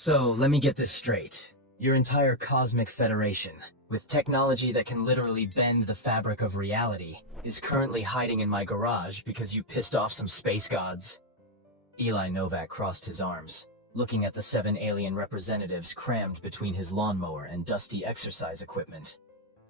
So, let me get this straight. Your entire cosmic federation, with technology that can literally bend the fabric of reality, is currently hiding in my garage because you pissed off some space gods. Eli Novak crossed his arms, looking at the 7 alien representatives crammed between his lawnmower and dusty exercise equipment.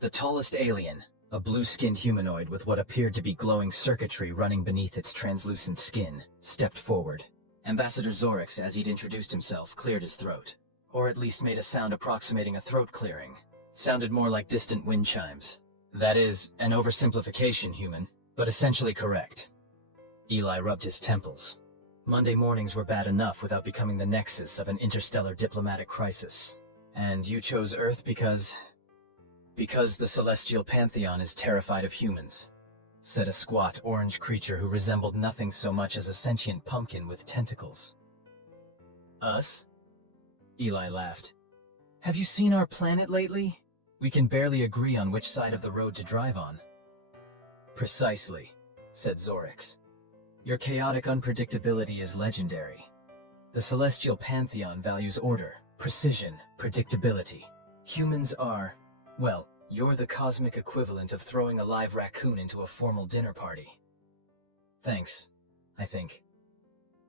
The tallest alien, a blue-skinned humanoid with what appeared to be glowing circuitry running beneath its translucent skin, stepped forward. Ambassador Zorix, as he'd introduced himself, cleared his throat, or at least made a sound approximating a throat clearing. It sounded more like distant wind chimes. That is, an oversimplification, human, but essentially correct. Eli rubbed his temples. Monday mornings were bad enough without becoming the nexus of an interstellar diplomatic crisis. And you chose Earth because the Celestial Pantheon is terrified of humans, said a squat, orange creature who resembled nothing so much as a sentient pumpkin with tentacles. Us? Eli laughed. Have you seen our planet lately? We can barely agree on which side of the road to drive on. Precisely, said Zorix. Your chaotic unpredictability is legendary. The Celestial Pantheon values order, precision, predictability. Humans are, well, you're the cosmic equivalent of throwing a live raccoon into a formal dinner party. Thanks, I think.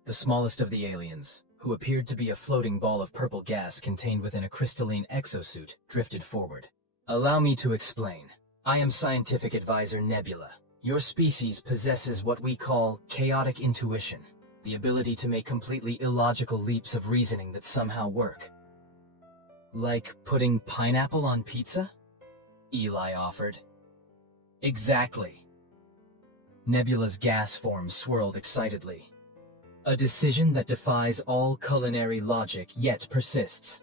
The smallest of the aliens, who appeared to be a floating ball of purple gas contained within a crystalline exosuit, drifted forward. Allow me to explain. I am Scientific Advisor Nebula. Your species possesses what we call chaotic intuition, the ability to make completely illogical leaps of reasoning that somehow work. Like putting pineapple on pizza? Eli offered. Exactly. Nebula's gas form swirled excitedly. A decision that defies all culinary logic yet persists.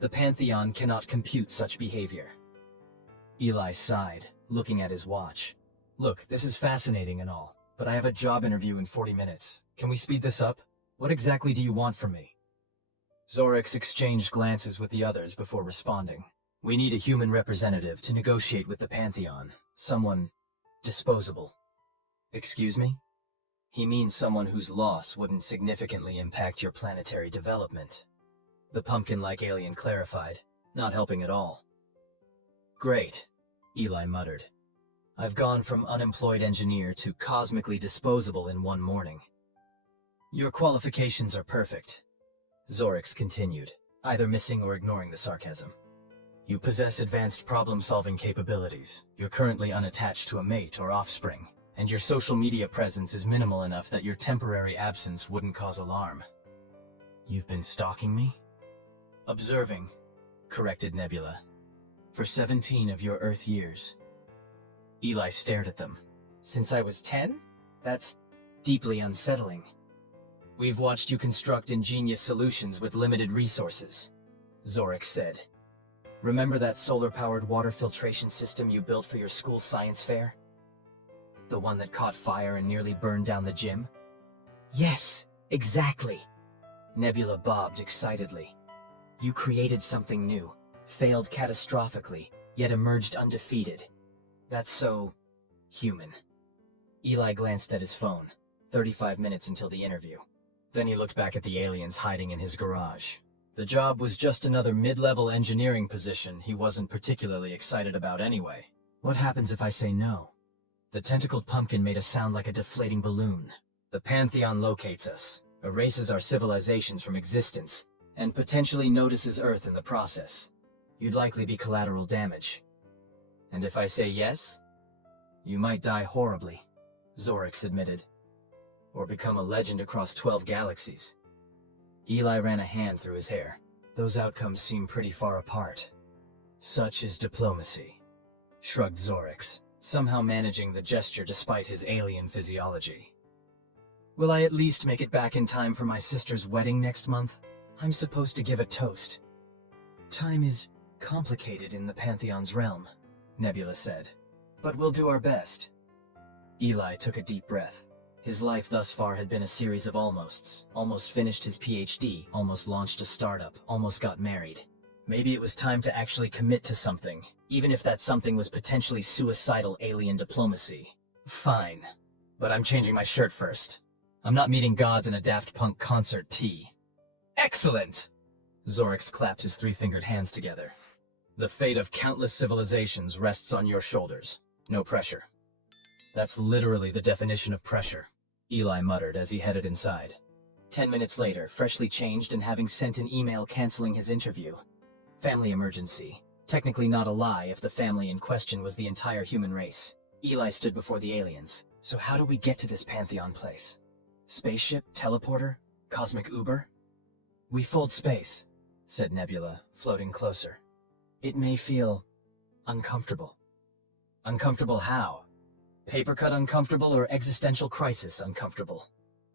The Pantheon cannot compute such behavior. Eli sighed, looking at his watch. Look, this is fascinating and all, but I have a job interview in 40 minutes. Can we speed this up? What exactly do you want from me? Zorix exchanged glances with the others before responding. We need a human representative to negotiate with the Pantheon. Someone disposable. Excuse me? He means someone whose loss wouldn't significantly impact your planetary development. The pumpkin-like alien clarified, not helping at all. Great, Eli muttered. I've gone from unemployed engineer to cosmically disposable in one morning. Your qualifications are perfect, Zorix continued, either missing or ignoring the sarcasm. You possess advanced problem-solving capabilities. You're currently unattached to a mate or offspring, and your social media presence is minimal enough that your temporary absence wouldn't cause alarm. You've been stalking me? Observing, corrected Nebula. For 17 of your Earth years. Eli stared at them. Since I was 10? That's deeply unsettling. We've watched you construct ingenious solutions with limited resources, Zorix said. Remember that solar-powered water filtration system you built for your school science fair? The one that caught fire and nearly burned down the gym? Yes, exactly. Nebula bobbed excitedly. You created something new, failed catastrophically, yet emerged undefeated. That's so human. Eli glanced at his phone. 35 minutes until the interview. Then he looked back at the aliens hiding in his garage. The job was just another mid-level engineering position he wasn't particularly excited about anyway. What happens if I say no? The tentacled pumpkin made a sound like a deflating balloon. The Pantheon locates us, erases our civilizations from existence, and potentially notices Earth in the process. You'd likely be collateral damage. And if I say yes? You might die horribly, Zorix admitted. Or become a legend across 12 galaxies. Eli ran a hand through his hair. Those outcomes seem pretty far apart. Such is diplomacy, shrugged Zorix, somehow managing the gesture despite his alien physiology. Will I at least make it back in time for my sister's wedding next month? I'm supposed to give a toast. Time is complicated in the Pantheon's realm, Nebula said. But we'll do our best. Eli took a deep breath. His life thus far had been a series of almosts. Almost finished his PhD, almost launched a startup, almost got married. Maybe it was time to actually commit to something, even if that something was potentially suicidal alien diplomacy. Fine. But I'm changing my shirt first. I'm not meeting gods in a Daft Punk concert tee. Excellent! Zorix clapped his three-fingered hands together. The fate of countless civilizations rests on your shoulders. No pressure. That's literally the definition of pressure, Eli muttered as he headed inside. 10 minutes later, freshly changed and having sent an email canceling his interview. Family emergency. Technically not a lie if the family in question was the entire human race. Eli stood before the aliens. So how do we get to this Pantheon place? Spaceship? Teleporter? Cosmic Uber? We fold space, said Nebula, floating closer. It may feel uncomfortable. Uncomfortable how? Paper cut uncomfortable or existential crisis uncomfortable?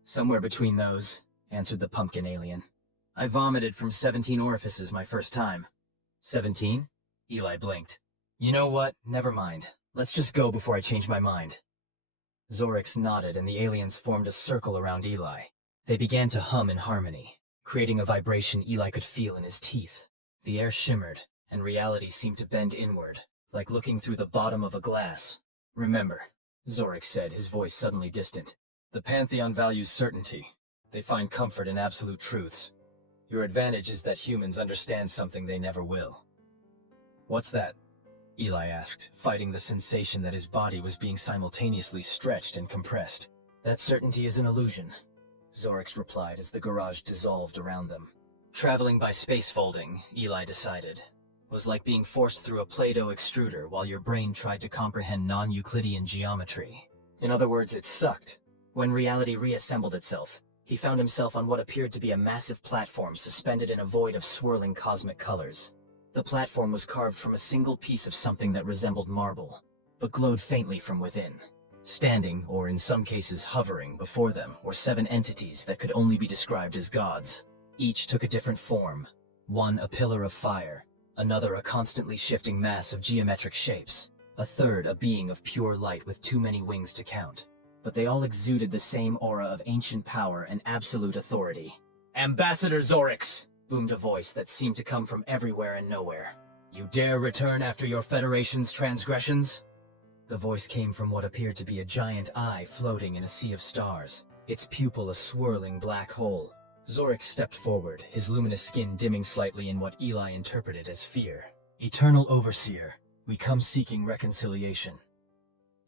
Somewhere between those, answered the pumpkin alien. I vomited from 17 orifices my first time. 17? Eli blinked. You know what? Never mind. Let's just go before I change my mind. Zorix nodded and the aliens formed a circle around Eli. They began to hum in harmony, creating a vibration Eli could feel in his teeth. The air shimmered, and reality seemed to bend inward, like looking through the bottom of a glass. Remember, Zorix said, his voice suddenly distant. The Pantheon values certainty. They find comfort in absolute truths. Your advantage is that humans understand something they never will. What's that? Eli asked, fighting the sensation that his body was being simultaneously stretched and compressed. That certainty is an illusion, Zorix replied as the garage dissolved around them. Traveling by space folding, Eli decided, was like being forced through a Play-Doh extruder while your brain tried to comprehend non-Euclidean geometry. In other words, it sucked. When reality reassembled itself, he found himself on what appeared to be a massive platform suspended in a void of swirling cosmic colors. The platform was carved from a single piece of something that resembled marble, but glowed faintly from within. Standing, or in some cases hovering, before them were 7 entities that could only be described as gods. Each took a different form. One a pillar of fire, another a constantly shifting mass of geometric shapes, a third a being of pure light with too many wings to count. But they all exuded the same aura of ancient power and absolute authority. Ambassador Zorix! Boomed a voice that seemed to come from everywhere and nowhere. You dare return after your Federation's transgressions? The voice came from what appeared to be a giant eye floating in a sea of stars, its pupil a swirling black hole. Zorix stepped forward, his luminous skin dimming slightly in what Eli interpreted as fear. Eternal Overseer, we come seeking reconciliation.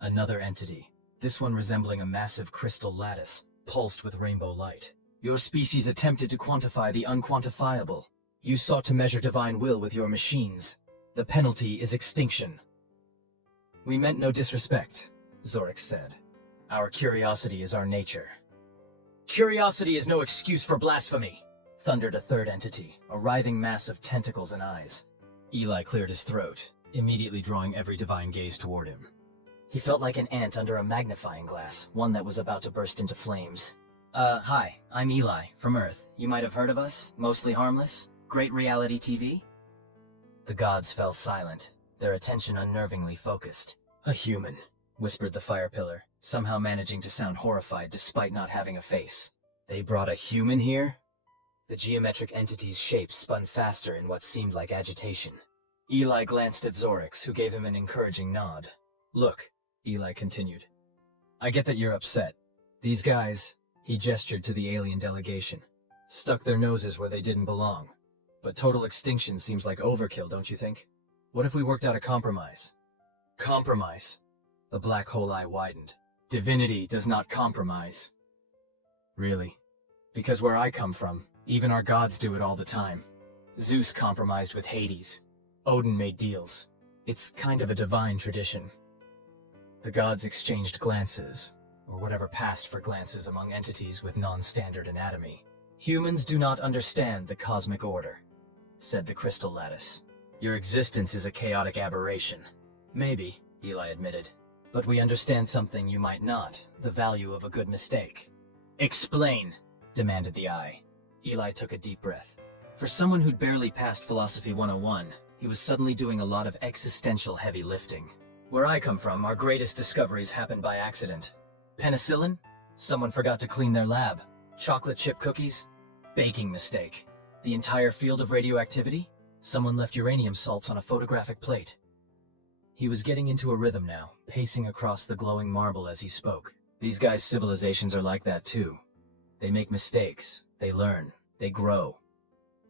Another entity, this one resembling a massive crystal lattice, pulsed with rainbow light. Your species attempted to quantify the unquantifiable. You sought to measure divine will with your machines. The penalty is extinction. We meant no disrespect, Zorix said. Our curiosity is our nature. Curiosity is no excuse for blasphemy, thundered a third entity, a writhing mass of tentacles and eyes. Eli cleared his throat, immediately drawing every divine gaze toward him. He felt like an ant under a magnifying glass, one that was about to burst into flames. Hi, I'm Eli, from Earth. You might have heard of us, mostly harmless, great reality TV? The gods fell silent, their attention unnervingly focused. A human, whispered the fire pillar, somehow managing to sound horrified despite not having a face. They brought a human here? The geometric entity's shape spun faster in what seemed like agitation. Eli glanced at Zorix, who gave him an encouraging nod. Look, Eli continued. I get that you're upset. These guys, he gestured to the alien delegation, stuck their noses where they didn't belong. But total extinction seems like overkill, don't you think? What if we worked out a compromise? Compromise? The black hole eye widened. Divinity does not compromise. Really? Because where I come from, even our gods do it all the time. Zeus compromised with Hades. Odin made deals. It's kind of a divine tradition. The gods exchanged glances, or whatever passed for glances among entities with non-standard anatomy. Humans do not understand the cosmic order, said the crystal lattice. Your existence is a chaotic aberration. Maybe, Eli admitted. But we understand something you might not, the value of a good mistake. Explain, demanded the eye. Eli took a deep breath. For someone who'd barely passed Philosophy 101, he was suddenly doing a lot of existential heavy lifting. Where I come from, our greatest discoveries happened by accident. Penicillin? Someone forgot to clean their lab. Chocolate chip cookies? Baking mistake. The entire field of radioactivity? Someone left uranium salts on a photographic plate. He was getting into a rhythm now, pacing across the glowing marble as he spoke. These guys' civilizations are like that too. They make mistakes, they learn, they grow.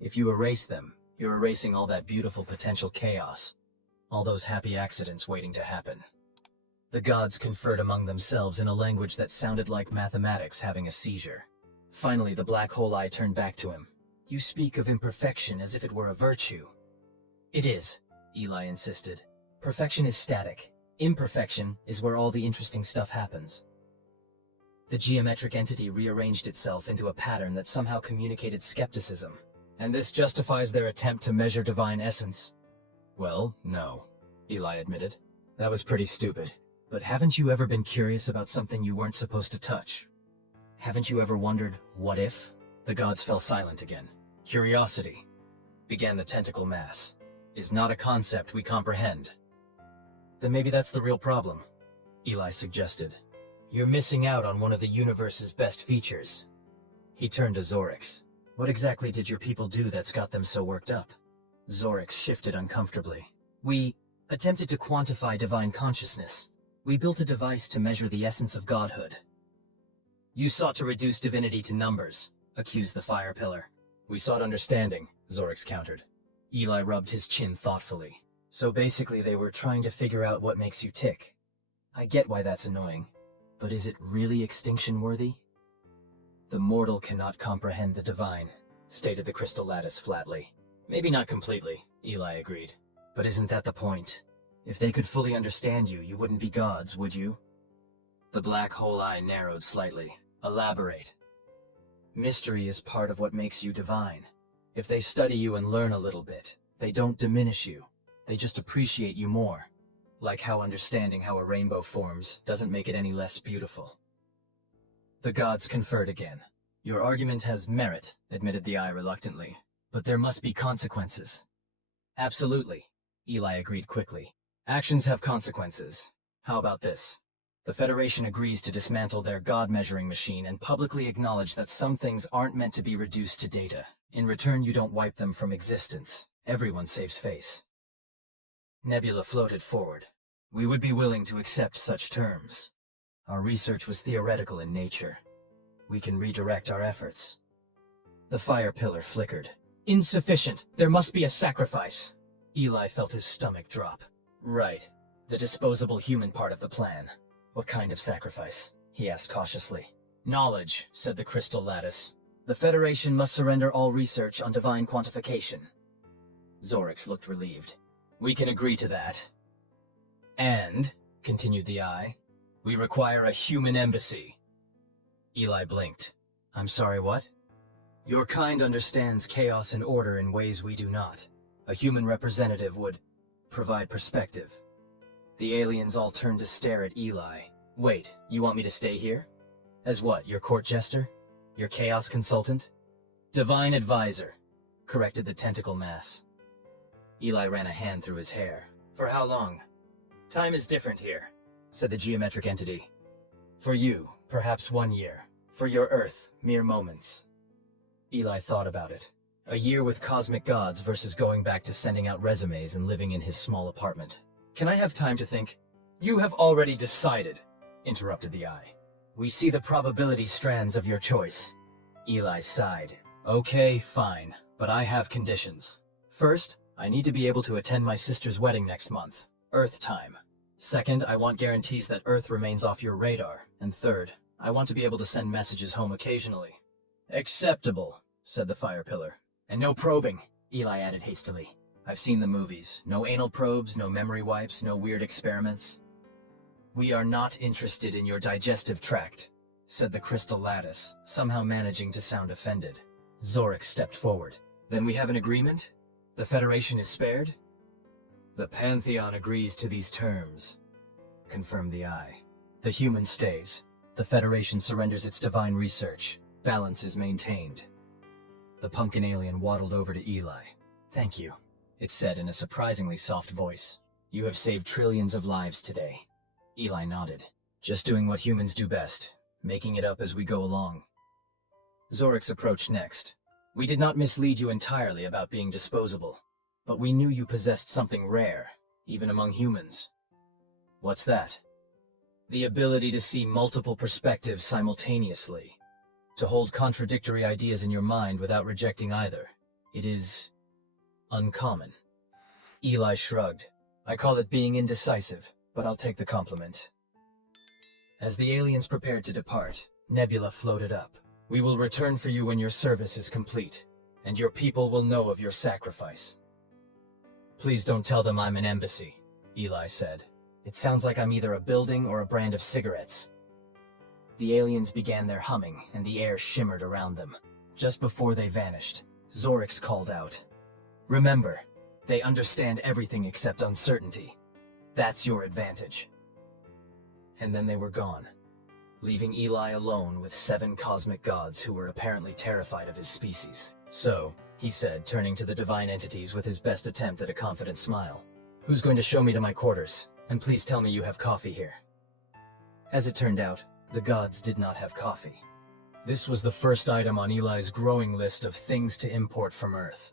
If you erase them, you're erasing all that beautiful potential chaos, all those happy accidents waiting to happen. The gods conferred among themselves in a language that sounded like mathematics having a seizure. Finally, the black hole eye turned back to him. You speak of imperfection as if it were a virtue. It is, Eli insisted. Perfection is static. Imperfection is where all the interesting stuff happens. The geometric entity rearranged itself into a pattern that somehow communicated skepticism. And this justifies their attempt to measure divine essence. Well, no, Eli admitted. That was pretty stupid. But haven't you ever been curious about something you weren't supposed to touch? Haven't you ever wondered, what if? The gods fell silent again. Curiosity, began the tentacle mass, is not a concept we comprehend. Then maybe that's the real problem, Eli suggested. You're missing out on one of the universe's best features. He turned to Zorix. What exactly did your people do that's got them so worked up? Zorix shifted uncomfortably. We attempted to quantify divine consciousness. We built a device to measure the essence of godhood. You sought to reduce divinity to numbers, accused the fire pillar. We sought understanding, Zorix countered. Eli rubbed his chin thoughtfully. So basically they were trying to figure out what makes you tick. I get why that's annoying, but is it really extinction-worthy? The mortal cannot comprehend the divine, stated the crystal lattice flatly. Maybe not completely, Eli agreed. But isn't that the point? If they could fully understand you, you wouldn't be gods, would you? The black hole eye narrowed slightly. Elaborate. Mystery is part of what makes you divine. If they study you and learn a little bit, they don't diminish you. They just appreciate you more. Like how understanding how a rainbow forms doesn't make it any less beautiful. The gods conferred again. Your argument has merit, admitted the eye reluctantly. But there must be consequences. Absolutely, Eli agreed quickly. Actions have consequences. How about this? The Federation agrees to dismantle their god-measuring machine and publicly acknowledge that some things aren't meant to be reduced to data. In return, you don't wipe them from existence. Everyone saves face. Nebula floated forward. We would be willing to accept such terms. Our research was theoretical in nature. We can redirect our efforts. The fire pillar flickered. Insufficient. There must be a sacrifice. Eli felt his stomach drop. Right. The disposable human part of the plan. What kind of sacrifice? He asked cautiously. Knowledge, said the crystal lattice. The Federation must surrender all research on divine quantification. Zorix looked relieved. We can agree to that. And, continued the eye, we require a human embassy. Eli blinked. I'm sorry, what? Your kind understands chaos and order in ways we do not. A human representative would provide perspective. The aliens all turned to stare at Eli. Wait, you want me to stay here? As what, your court jester? Your chaos consultant? Divine advisor, corrected the tentacle mass. Eli ran a hand through his hair. For how long? Time is different here, said the geometric entity. For you, perhaps 1 year. For your Earth, mere moments. Eli thought about it. A year with cosmic gods versus going back to sending out resumes and living in his small apartment. Can I have time to think? You have already decided, interrupted the eye. We see the probability strands of your choice. Eli sighed. Okay, fine, but I have conditions. First, I need to be able to attend my sister's wedding next month. Earth time. Second, I want guarantees that Earth remains off your radar. And third, I want to be able to send messages home occasionally. Acceptable, said the fire pillar. And no probing, Eli added hastily. I've seen the movies. No anal probes, no memory wipes, no weird experiments. We are not interested in your digestive tract, said the crystal lattice, somehow managing to sound offended. Zorix stepped forward. Then we have an agreement? The Federation is spared? The Pantheon agrees to these terms, confirmed the eye. The human stays. The Federation surrenders its divine research. Balance is maintained. The pumpkin alien waddled over to Eli. Thank you, it said in a surprisingly soft voice. You have saved trillions of lives today. Eli nodded. Just doing what humans do best, making it up as we go along. Zorix approached next. We did not mislead you entirely about being disposable, but we knew you possessed something rare, even among humans. What's that? The ability to see multiple perspectives simultaneously. To hold contradictory ideas in your mind without rejecting either. It is uncommon. Eli shrugged. I call it being indecisive, but I'll take the compliment. As the aliens prepared to depart, Nebula floated up. We will return for you when your service is complete, and your people will know of your sacrifice. Please don't tell them I'm an embassy, Eli said. It sounds like I'm either a building or a brand of cigarettes. The aliens began their humming, and the air shimmered around them. Just before they vanished, Zorix called out, Remember, they understand everything except uncertainty. That's your advantage. And then they were gone, leaving Eli alone with 7 cosmic gods who were apparently terrified of his species. So, he said, turning to the divine entities with his best attempt at a confident smile, Who's going to show me to my quarters? And please tell me you have coffee here. As it turned out, the gods did not have coffee. This was the first item on Eli's growing list of things to import from Earth.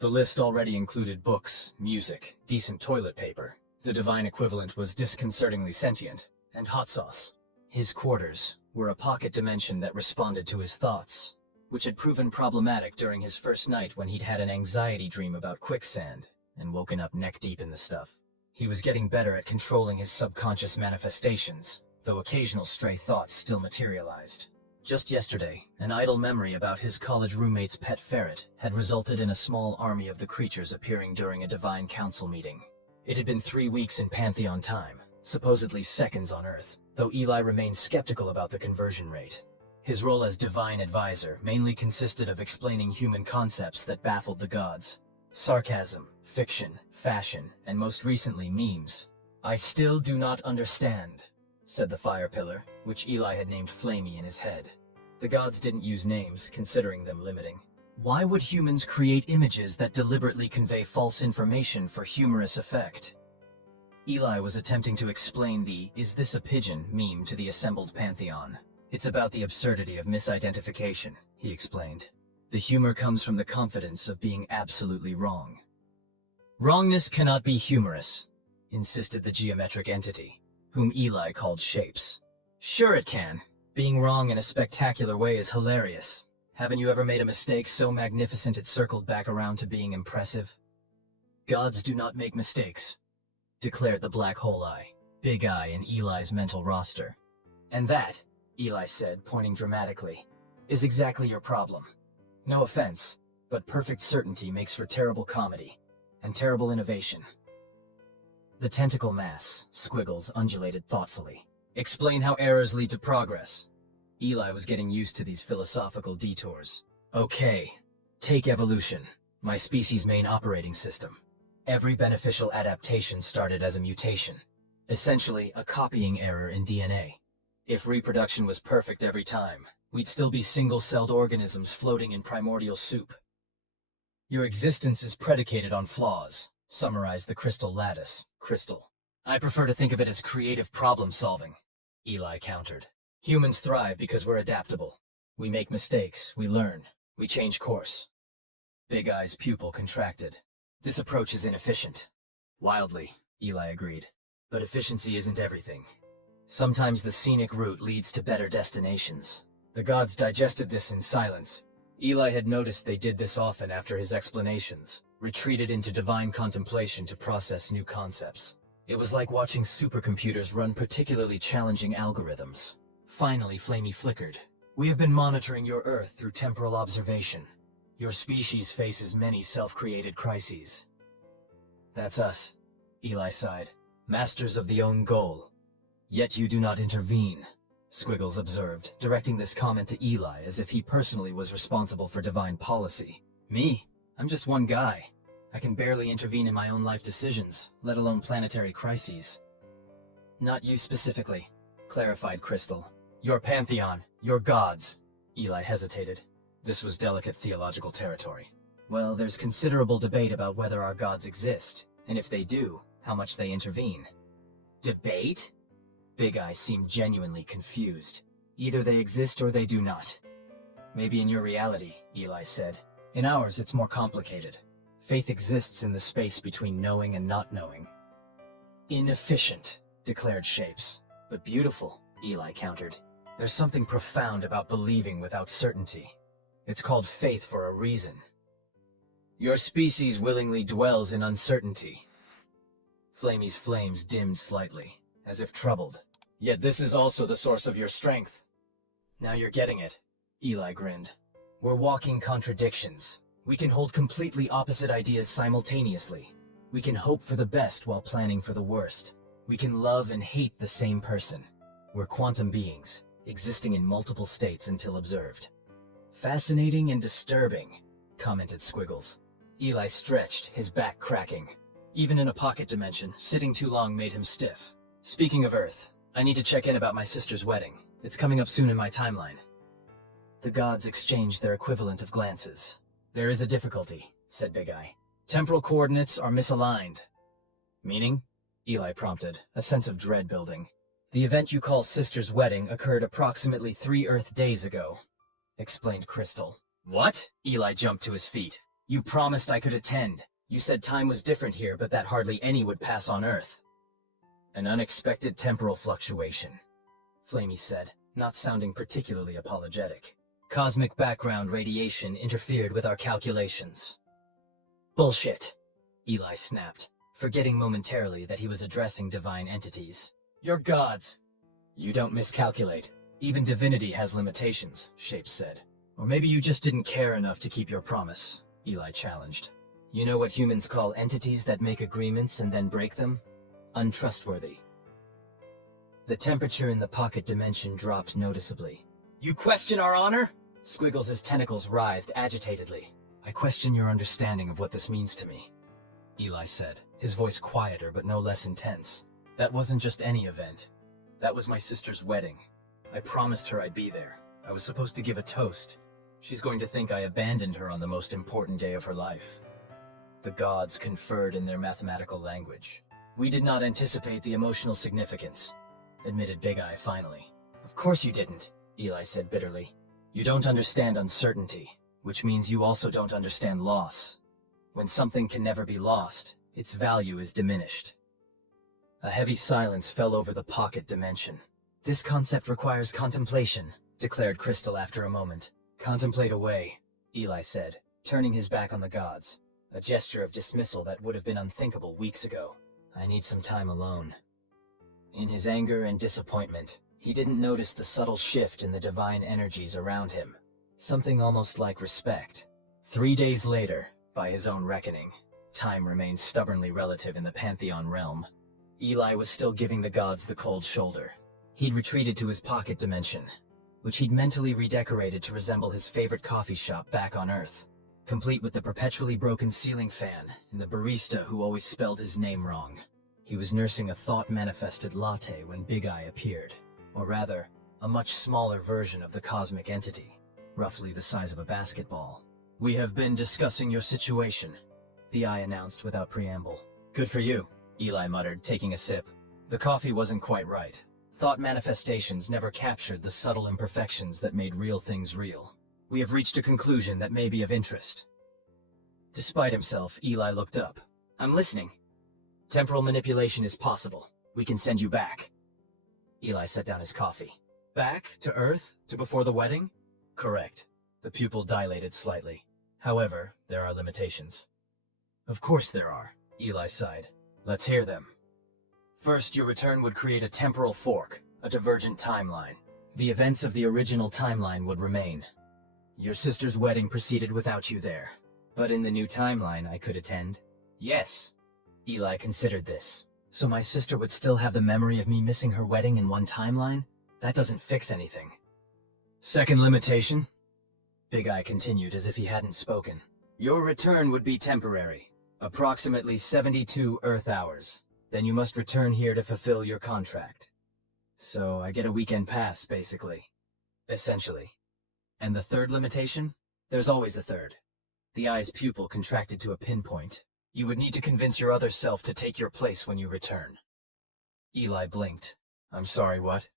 The list already included books, music, decent toilet paper. The divine equivalent was disconcertingly sentient, and hot sauce. His quarters were a pocket dimension that responded to his thoughts, which had proven problematic during his first night when he'd had an anxiety dream about quicksand and woken up neck-deep in the stuff. He was getting better at controlling his subconscious manifestations, though occasional stray thoughts still materialized. Just yesterday, an idle memory about his college roommate's pet ferret had resulted in a small army of the creatures appearing during a divine council meeting. It had been 3 weeks in Pantheon time, supposedly seconds on Earth, though Eli remained skeptical about the conversion rate. His role as divine advisor mainly consisted of explaining human concepts that baffled the gods. Sarcasm, fiction, fashion, and most recently memes. I still do not understand, said the fire pillar, which Eli had named Flamey in his head. The gods didn't use names, considering them limiting. Why would humans create images that deliberately convey false information for humorous effect? Eli was attempting to explain the "is this a pigeon" meme to the assembled Pantheon. It's about the absurdity of misidentification, he explained. The humor comes from the confidence of being absolutely wrong. Wrongness cannot be humorous, insisted the geometric entity, whom Eli called Shapes. Sure it can. Being wrong in a spectacular way is hilarious. Haven't you ever made a mistake so magnificent it circled back around to being impressive? Gods do not make mistakes, declared the black hole eye, big eye in Eli's mental roster. And that, Eli said, pointing dramatically, is exactly your problem. No offense, but perfect certainty makes for terrible comedy, and terrible innovation. The tentacle mass, Squiggles, undulated thoughtfully. Explain how errors lead to progress. Eli was getting used to these philosophical detours. Okay, take evolution, my species' main operating system. Every beneficial adaptation started as a mutation, essentially a copying error in DNA. If reproduction was perfect every time, we'd still be single-celled organisms floating in primordial soup. Your existence is predicated on flaws, summarized the crystal lattice, Crystal. I prefer to think of it as creative problem-solving, Eli countered. Humans thrive because we're adaptable. We make mistakes, we learn, we change course. Big Eye's pupil contracted. This approach is inefficient. Wildly, Eli agreed. But efficiency isn't everything. Sometimes the scenic route leads to better destinations. The gods digested this in silence. Eli had noticed they did this often after his explanations, retreated into divine contemplation to process new concepts. It was like watching supercomputers run particularly challenging algorithms. Finally, Flamey flickered. We have been monitoring your Earth through temporal observation. Your species faces many self-created crises. That's us, Eli sighed. Masters of the own goal. Yet you do not intervene, Squiggles observed, directing this comment to Eli as if he personally was responsible for divine policy. Me? I'm just one guy. I can barely intervene in my own life decisions, let alone planetary crises. Not you specifically, clarified Crystal. Your Pantheon, your gods. Eli hesitated. This was delicate theological territory. Well, there's considerable debate about whether our gods exist, and if they do, how much they intervene. Debate? Big Eye seemed genuinely confused. Either they exist or they do not. Maybe in your reality, Eli said. In ours, it's more complicated. Faith exists in the space between knowing and not knowing. Inefficient, declared Shapes. But beautiful, Eli countered. There's something profound about believing without certainty. It's called faith for a reason. Your species willingly dwells in uncertainty. Flamey's flames dimmed slightly, as if troubled. Yet this is also the source of your strength. Now you're getting it, Eli grinned. We're walking contradictions. We can hold completely opposite ideas simultaneously. We can hope for the best while planning for the worst. We can love and hate the same person. We're quantum beings, existing in multiple states until observed. Fascinating and disturbing, commented Squiggles. Eli stretched, his back cracking. Even in a pocket dimension, sitting too long made him stiff. Speaking of Earth, I need to check in about my sister's wedding. It's coming up soon in my timeline. The gods exchanged their equivalent of glances. There is a difficulty, said Big Eye. Temporal coordinates are misaligned. Meaning? Eli prompted, a sense of dread building. The event you call sister's wedding occurred approximately 3 Earth days ago, explained Crystal. What? Eli jumped to his feet. You promised I could attend. You said time was different here, but that hardly any would pass on Earth. An unexpected temporal fluctuation, Flamey said, not sounding particularly apologetic. Cosmic background radiation interfered with our calculations. Bullshit, Eli snapped, forgetting momentarily that he was addressing divine entities. You're gods. You don't miscalculate. Even divinity has limitations, Shapes said. Or maybe you just didn't care enough to keep your promise, Eli challenged. You know what humans call entities that make agreements and then break them? Untrustworthy. The temperature in the pocket dimension dropped noticeably. You question our honor? Squiggles' tentacles writhed agitatedly. I question your understanding of what this means to me, Eli said, his voice quieter but no less intense. That wasn't just any event. That was my sister's wedding. I promised her I'd be there. I was supposed to give a toast. She's going to think I abandoned her on the most important day of her life. The gods conferred in their mathematical language. We did not anticipate the emotional significance, admitted Big Eye finally. Of course you didn't, Eli said bitterly. You don't understand uncertainty, which means you also don't understand loss. When something can never be lost, its value is diminished. A heavy silence fell over the pocket dimension. This concept requires contemplation, declared Crystal after a moment. Contemplate away, Eli said, turning his back on the gods, a gesture of dismissal that would have been unthinkable weeks ago. I need some time alone. In his anger and disappointment, he didn't notice the subtle shift in the divine energies around him, something almost like respect. 3 days later, by his own reckoning, time remains stubbornly relative in the Pantheon realm. Eli was still giving the gods the cold shoulder. He'd retreated to his pocket dimension, which he'd mentally redecorated to resemble his favorite coffee shop back on Earth, complete with the perpetually broken ceiling fan and the barista who always spelled his name wrong. He was nursing a thought-manifested latte when Big Eye appeared, or rather, a much smaller version of the cosmic entity, roughly the size of a basketball. We have been discussing your situation, the Eye announced without preamble. Good for you, Eli muttered, taking a sip. The coffee wasn't quite right. Thought manifestations never captured the subtle imperfections that made real things real. We have reached a conclusion that may be of interest. Despite himself, Eli looked up. I'm listening. Temporal manipulation is possible. We can send you back. Eli set down his coffee. Back? To Earth? To before the wedding? Correct. The pupil dilated slightly. However, there are limitations. Of course there are, Eli sighed. Let's hear them. First, your return would create a temporal fork, a divergent timeline. The events of the original timeline would remain. Your sister's wedding proceeded without you there. But in the new timeline, I could attend. Yes. Eli considered this. So my sister would still have the memory of me missing her wedding in one timeline? That doesn't fix anything. Second limitation? Big Eye continued as if he hadn't spoken. Your return would be temporary. Approximately 72 Earth hours. Then you must return here to fulfill your contract. So I get a weekend pass, basically. Essentially. And the third limitation? There's always a third. The Eye's pupil contracted to a pinpoint. You would need to convince your other self to take your place when you return. Eli blinked. I'm sorry, what?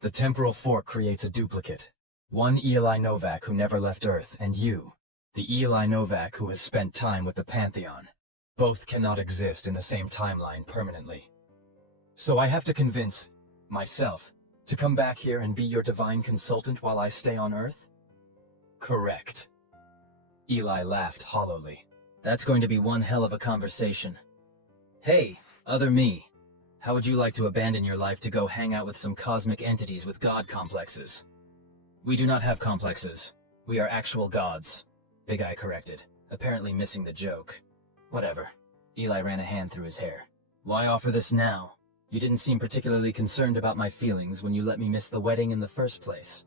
The temporal fork creates a duplicate. One Eli Novak who never left Earth, and you, the Eli Novak who has spent time with the Pantheon. Both cannot exist in the same timeline permanently. So I have to convince myself to come back here and be your divine consultant while I stay on Earth? Correct. Eli laughed hollowly. That's going to be one hell of a conversation. Hey, other me. How would you like to abandon your life to go hang out with some cosmic entities with god complexes? We do not have complexes. We are actual gods, Big Eye corrected, apparently missing the joke. Whatever. Eli ran a hand through his hair. Why offer this now? You didn't seem particularly concerned about my feelings when you let me miss the wedding in the first place.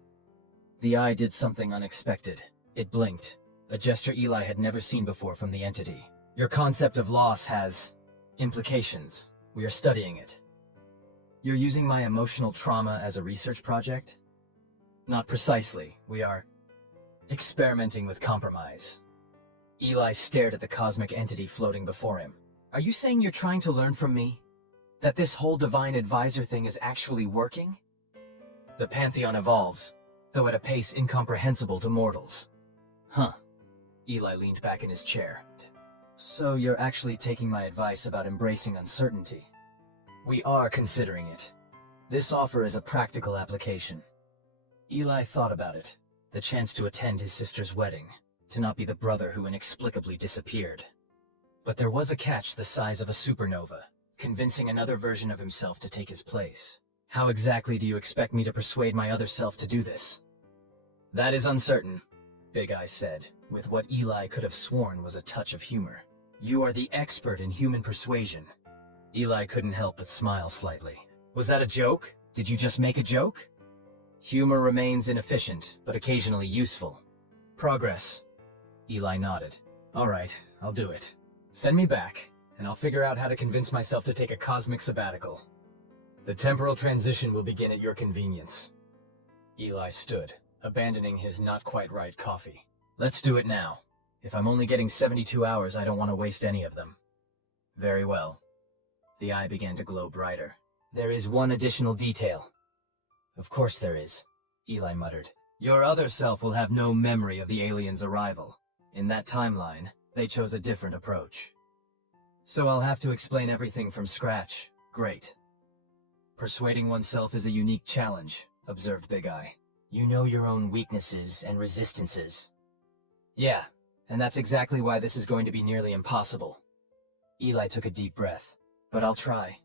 The eye did something unexpected. It blinked, a gesture Eli had never seen before from the entity. Your concept of loss has implications. We are studying it. You're using my emotional trauma as a research project? Not precisely. We are experimenting with compromise. Eli stared at the cosmic entity floating before him. Are you saying you're trying to learn from me? That this whole divine advisor thing is actually working? The Pantheon evolves, though at a pace incomprehensible to mortals. Huh. Eli leaned back in his chair. So you're actually taking my advice about embracing uncertainty? We are considering it. This offer is a practical application. Eli thought about it. The chance to attend his sister's wedding, to not be the brother who inexplicably disappeared. But there was a catch the size of a supernova, convincing another version of himself to take his place. How exactly do you expect me to persuade my other self to do this? That is uncertain, Big Eye said, with what Eli could have sworn was a touch of humor. You are the expert in human persuasion. Eli couldn't help but smile slightly. Was that a joke? Did you just make a joke? Humor remains inefficient, but occasionally useful. Progress. Eli nodded. All right, I'll do it. Send me back, and I'll figure out how to convince myself to take a cosmic sabbatical. The temporal transition will begin at your convenience. Eli stood, abandoning his not-quite-right coffee. Let's do it now. If I'm only getting 72 hours, I don't want to waste any of them. Very well. The eye began to glow brighter. There is one additional detail. Of course there is, Eli muttered. Your other self will have no memory of the aliens' arrival. In that timeline, they chose a different approach. So I'll have to explain everything from scratch. Great. Persuading oneself is a unique challenge, observed Big Eye. You know your own weaknesses and resistances. Yeah, and that's exactly why this is going to be nearly impossible. Eli took a deep breath. But I'll try.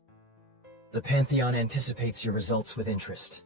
The Pantheon anticipates your results with interest.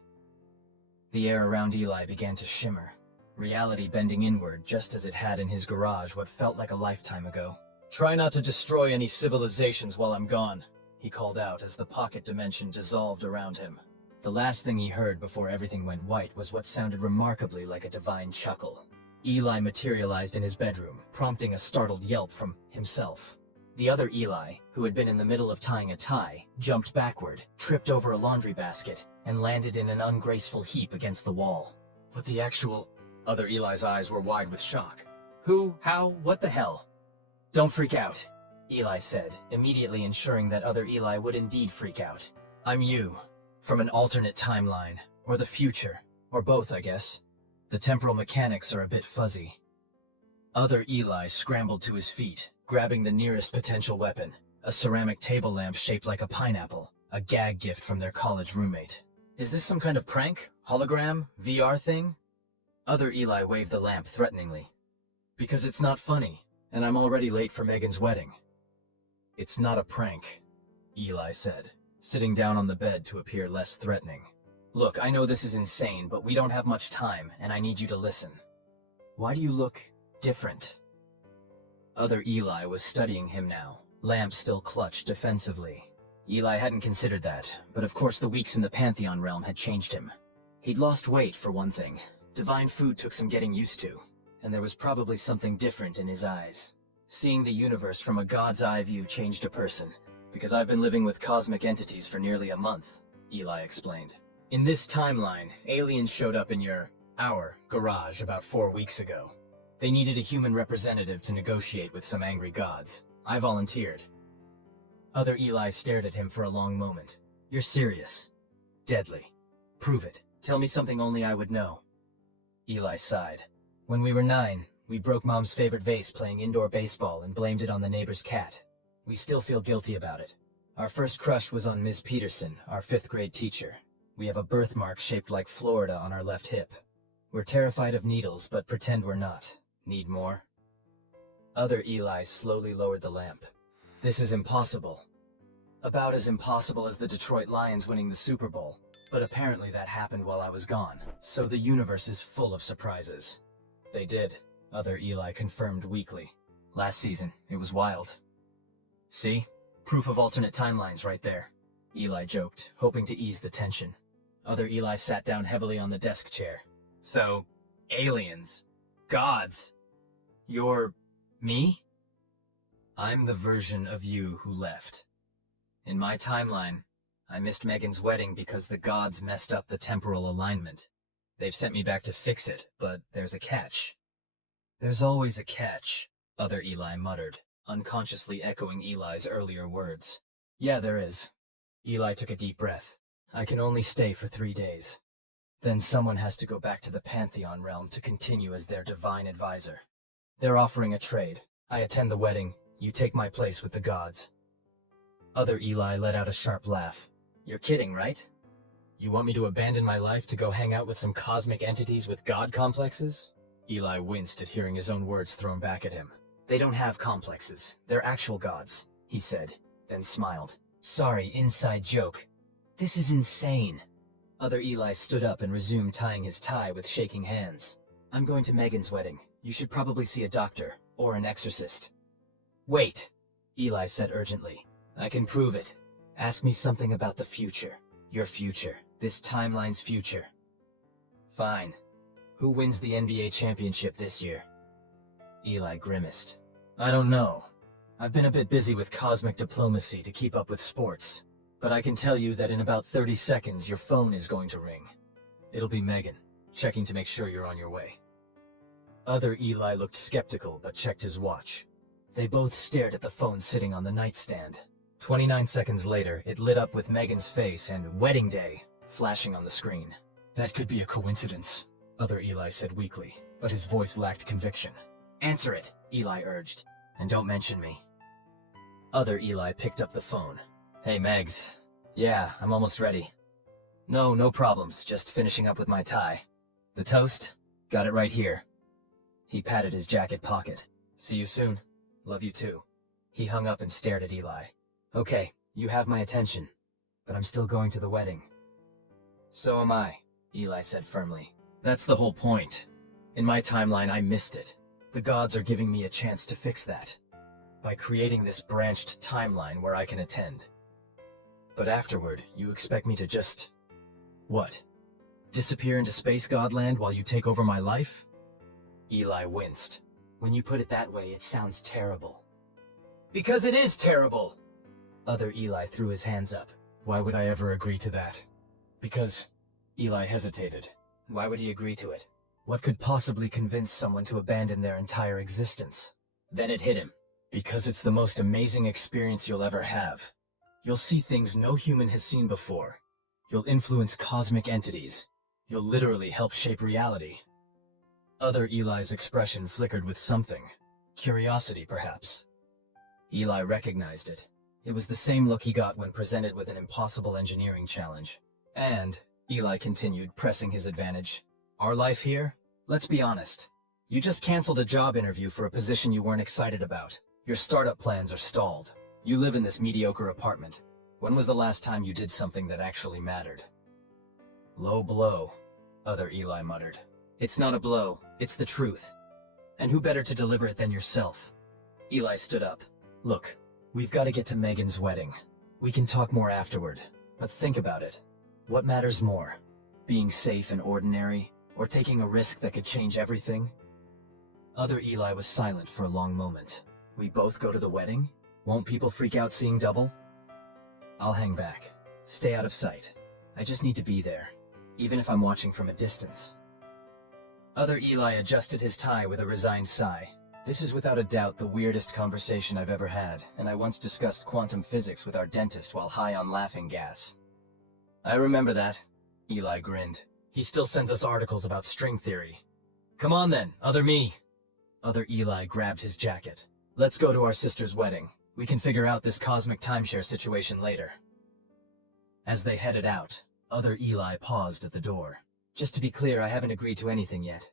The air around Eli began to shimmer, reality bending inward just as it had in his garage what felt like a lifetime ago. Try not to destroy any civilizations while I'm gone, he called out as the pocket dimension dissolved around him. The last thing he heard before everything went white was what sounded remarkably like a divine chuckle. Eli materialized in his bedroom, prompting a startled yelp from himself. The other Eli, who had been in the middle of tying a tie, jumped backward, tripped over a laundry basket, and landed in an ungraceful heap against the wall. What the actual... Other Eli's eyes were wide with shock. Who? How? What the hell? Don't freak out, Eli said, immediately ensuring that other Eli would indeed freak out. I'm you, from an alternate timeline, or the future, or both, I guess. The temporal mechanics are a bit fuzzy. Other Eli scrambled to his feet, grabbing the nearest potential weapon, a ceramic table lamp shaped like a pineapple, a gag gift from their college roommate. Is this some kind of prank? Hologram? VR thing? Other Eli waved the lamp threateningly. Because it's not funny, and I'm already late for Megan's wedding. It's not a prank, Eli said, sitting down on the bed to appear less threatening. Look, I know this is insane, but we don't have much time, and I need you to listen. Why do you look different? Other Eli was studying him now, lamp still clutched defensively. Eli hadn't considered that, but of course the weeks in the Pantheon realm had changed him. He'd lost weight, for one thing. Divine food took some getting used to, and there was probably something different in his eyes. Seeing the universe from a god's eye view changed a person, because I've been living with cosmic entities for nearly a month, Eli explained. In this timeline, aliens showed up in our garage about 4 weeks ago. They needed a human representative to negotiate with some angry gods. I volunteered. Other Eli stared at him for a long moment. You're serious? Deadly. Prove it. Tell me something only I would know. Eli sighed. When we were 9, we broke Mom's favorite vase playing indoor baseball and blamed it on the neighbor's cat. We still feel guilty about it. Our first crush was on Ms. Peterson, our 5th grade teacher. We have a birthmark shaped like Florida on our left hip. We're terrified of needles, but pretend we're not. Need more? Other Eli slowly lowered the lamp. This is impossible. About as impossible as the Detroit Lions winning the Super Bowl. But apparently that happened while I was gone, so the universe is full of surprises. They did, Other Eli confirmed weakly. Last season, it was wild. See? Proof of alternate timelines right there. Eli joked, hoping to ease the tension. Other Eli sat down heavily on the desk chair. So, aliens. Gods. You're... me? I'm the version of you who left. In my timeline, I missed Megan's wedding because the gods messed up the temporal alignment. They've sent me back to fix it, but there's a catch. There's always a catch, Other Eli muttered, unconsciously echoing Eli's earlier words. Yeah, there is. Eli took a deep breath. I can only stay for 3 days. Then someone has to go back to the Pantheon realm to continue as their divine advisor. They're offering a trade. I attend the wedding, you take my place with the gods. Other Eli let out a sharp laugh. You're kidding, right? You want me to abandon my life to go hang out with some cosmic entities with god complexes? Eli winced at hearing his own words thrown back at him. They don't have complexes. They're actual gods, he said, then smiled. Sorry, inside joke. This is insane. Other Eli stood up and resumed tying his tie with shaking hands. I'm going to Megan's wedding. You should probably see a doctor, or an exorcist. Wait, Eli said urgently. I can prove it. Ask me something about the future. Your future. This timeline's future. Fine. Who wins the NBA championship this year? Eli grimaced. I don't know. I've been a bit busy with cosmic diplomacy to keep up with sports. But I can tell you that in about 30 seconds your phone is going to ring. It'll be Megan, checking to make sure you're on your way. Other Eli looked skeptical but checked his watch. They both stared at the phone sitting on the nightstand. 29 seconds later, it lit up with Megan's face and "Wedding Day" flashing on the screen. That could be a coincidence, Other Eli said weakly, but his voice lacked conviction. Answer it, Eli urged, and don't mention me. Other Eli picked up the phone. Hey, Megs. Yeah, I'm almost ready. No problems, just finishing up with my tie. The toast? Got it right here. He patted his jacket pocket. See you soon. Love you too. He hung up and stared at Eli. Okay, you have my attention, but I'm still going to the wedding. So am I, Eli said firmly. That's the whole point. In my timeline, I missed it. The gods are giving me a chance to fix that, by creating this branched timeline where I can attend. But afterward, you expect me to just... what? Disappear into space godland while you take over my life? Eli winced. When you put it that way, it sounds terrible. Because it is terrible! Other Eli threw his hands up. Why would I ever agree to that? Because... Eli hesitated. Why would he agree to it? What could possibly convince someone to abandon their entire existence? Then it hit him. Because it's the most amazing experience you'll ever have. You'll see things no human has seen before. You'll influence cosmic entities. You'll literally help shape reality. Other Eli's expression flickered with something. Curiosity, perhaps. Eli recognized it. It was the same look he got when presented with an impossible engineering challenge. And, Eli continued, pressing his advantage, our life here? Let's be honest. You just canceled a job interview for a position you weren't excited about. Your startup plans are stalled. You live in this mediocre apartment. When was the last time you did something that actually mattered? Low blow, Other Eli muttered. It's not a blow, it's the truth. And who better to deliver it than yourself? Eli stood up. Look, we've got to get to Megan's wedding. We can talk more afterward, but think about it. What matters more? Being safe and ordinary, or taking a risk that could change everything? Other Eli was silent for a long moment. We both go to the wedding? Won't people freak out seeing double? I'll hang back. Stay out of sight. I just need to be there, even if I'm watching from a distance. Other Eli adjusted his tie with a resigned sigh. This is without a doubt the weirdest conversation I've ever had, and I once discussed quantum physics with our dentist while high on laughing gas. I remember that, Eli grinned. He still sends us articles about string theory. Come on then, Other me. Other Eli grabbed his jacket. Let's go to our sister's wedding. We can figure out this cosmic timeshare situation later. As they headed out, Other Eli paused at the door. Just to be clear, I haven't agreed to anything yet.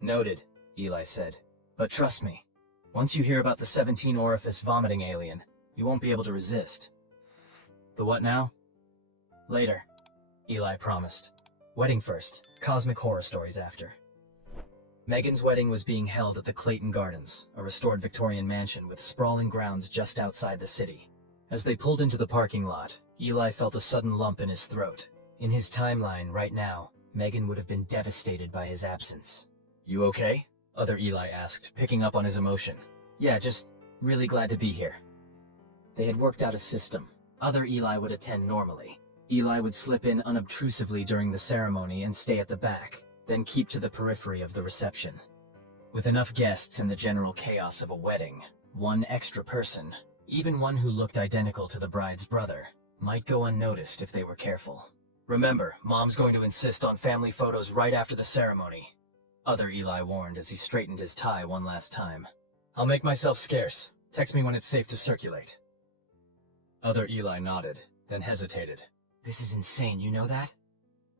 Noted, Eli said. But trust me, Once you hear about the 17-orifice vomiting alien, you won't be able to resist. The what now? Later, Eli promised. Wedding first, cosmic horror stories after. Megan's wedding was being held at the Clayton Gardens, a restored Victorian mansion with sprawling grounds just outside the city. As they pulled into the parking lot, Eli felt a sudden lump in his throat. In his timeline right now, Megan would have been devastated by his absence. You okay? Other Eli asked, picking up on his emotion. Yeah, just really glad to be here. They had worked out a system. Other Eli would attend normally. Eli would slip in unobtrusively during the ceremony and stay at the back, then keep to the periphery of the reception. With enough guests and the general chaos of a wedding, one extra person, even one who looked identical to the bride's brother, might go unnoticed if they were careful. Remember, Mom's going to insist on family photos right after the ceremony, Other Eli warned as he straightened his tie one last time. I'll make myself scarce. Text me when it's safe to circulate. Other Eli nodded, then hesitated. This is insane, you know that?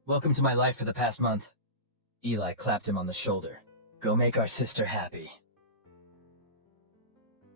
Welcome to my life for the past month. Eli clapped him on the shoulder. Go make our sister happy.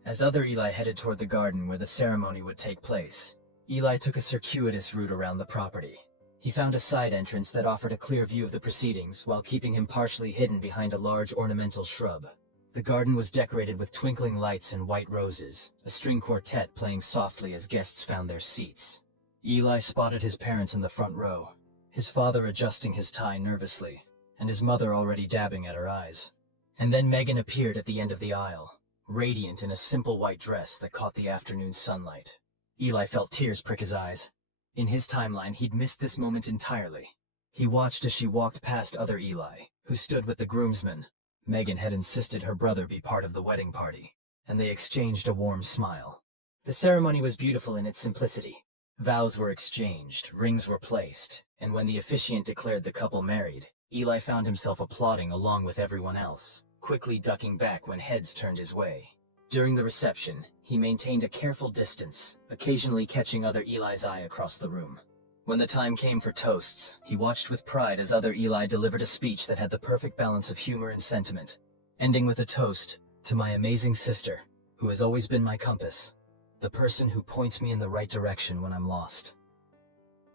As Other Eli headed toward the garden where the ceremony would take place, Eli took a circuitous route around the property. He found a side entrance that offered a clear view of the proceedings while keeping him partially hidden behind a large ornamental shrub. The garden was decorated with twinkling lights and white roses, a string quartet playing softly as guests found their seats. Eli spotted his parents in the front row, his father adjusting his tie nervously, and his mother already dabbing at her eyes. And then Megan appeared at the end of the aisle, radiant in a simple white dress that caught the afternoon sunlight. Eli felt tears prick his eyes. In his timeline, he'd missed this moment entirely. He watched as she walked past Other Eli, who stood with the groomsmen. Megan had insisted her brother be part of the wedding party, and they exchanged a warm smile. The ceremony was beautiful in its simplicity. Vows were exchanged, rings were placed, and when the officiant declared the couple married, Eli found himself applauding along with everyone else, quickly ducking back when heads turned his way. During the reception, he maintained a careful distance, occasionally catching Other Eli's eye across the room. When the time came for toasts, he watched with pride as Other Eli delivered a speech that had the perfect balance of humor and sentiment, ending with a toast to my amazing sister, who has always been my compass, the person who points me in the right direction when I'm lost.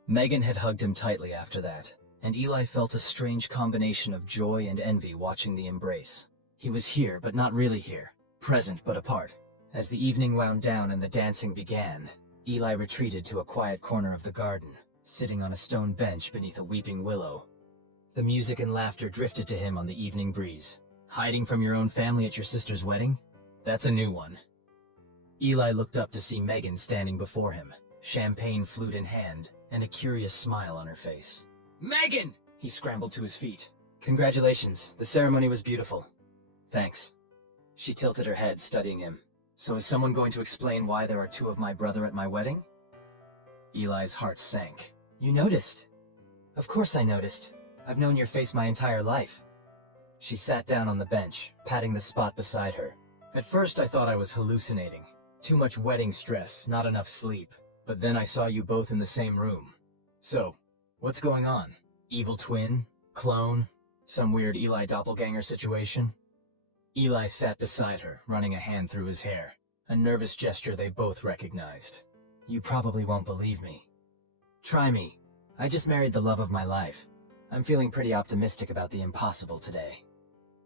Megan had hugged him tightly after that, and Eli felt a strange combination of joy and envy watching the embrace. He was here, but not really here, present but apart. As the evening wound down and the dancing began, Eli retreated to a quiet corner of the garden, sitting on a stone bench beneath a weeping willow. The music and laughter drifted to him on the evening breeze. Hiding from your own family at your sister's wedding? That's a new one. Eli looked up to see Megan standing before him, champagne flute in hand, and a curious smile on her face. Megan! He scrambled to his feet. Congratulations, the ceremony was beautiful. Thanks. She tilted her head, studying him. So is someone going to explain why there are two of my brother at my wedding? Eli's heart sank. You noticed? Of course I noticed. I've known your face my entire life. She sat down on the bench, patting the spot beside her. At first I thought I was hallucinating. Too much wedding stress, not enough sleep. But then I saw you both in the same room. So, what's going on? Evil twin? Clone? Some weird Eli doppelganger situation? Eli sat beside her, running a hand through his hair, a nervous gesture they both recognized. You probably won't believe me. Try me. I just married the love of my life. I'm feeling pretty optimistic about the impossible today.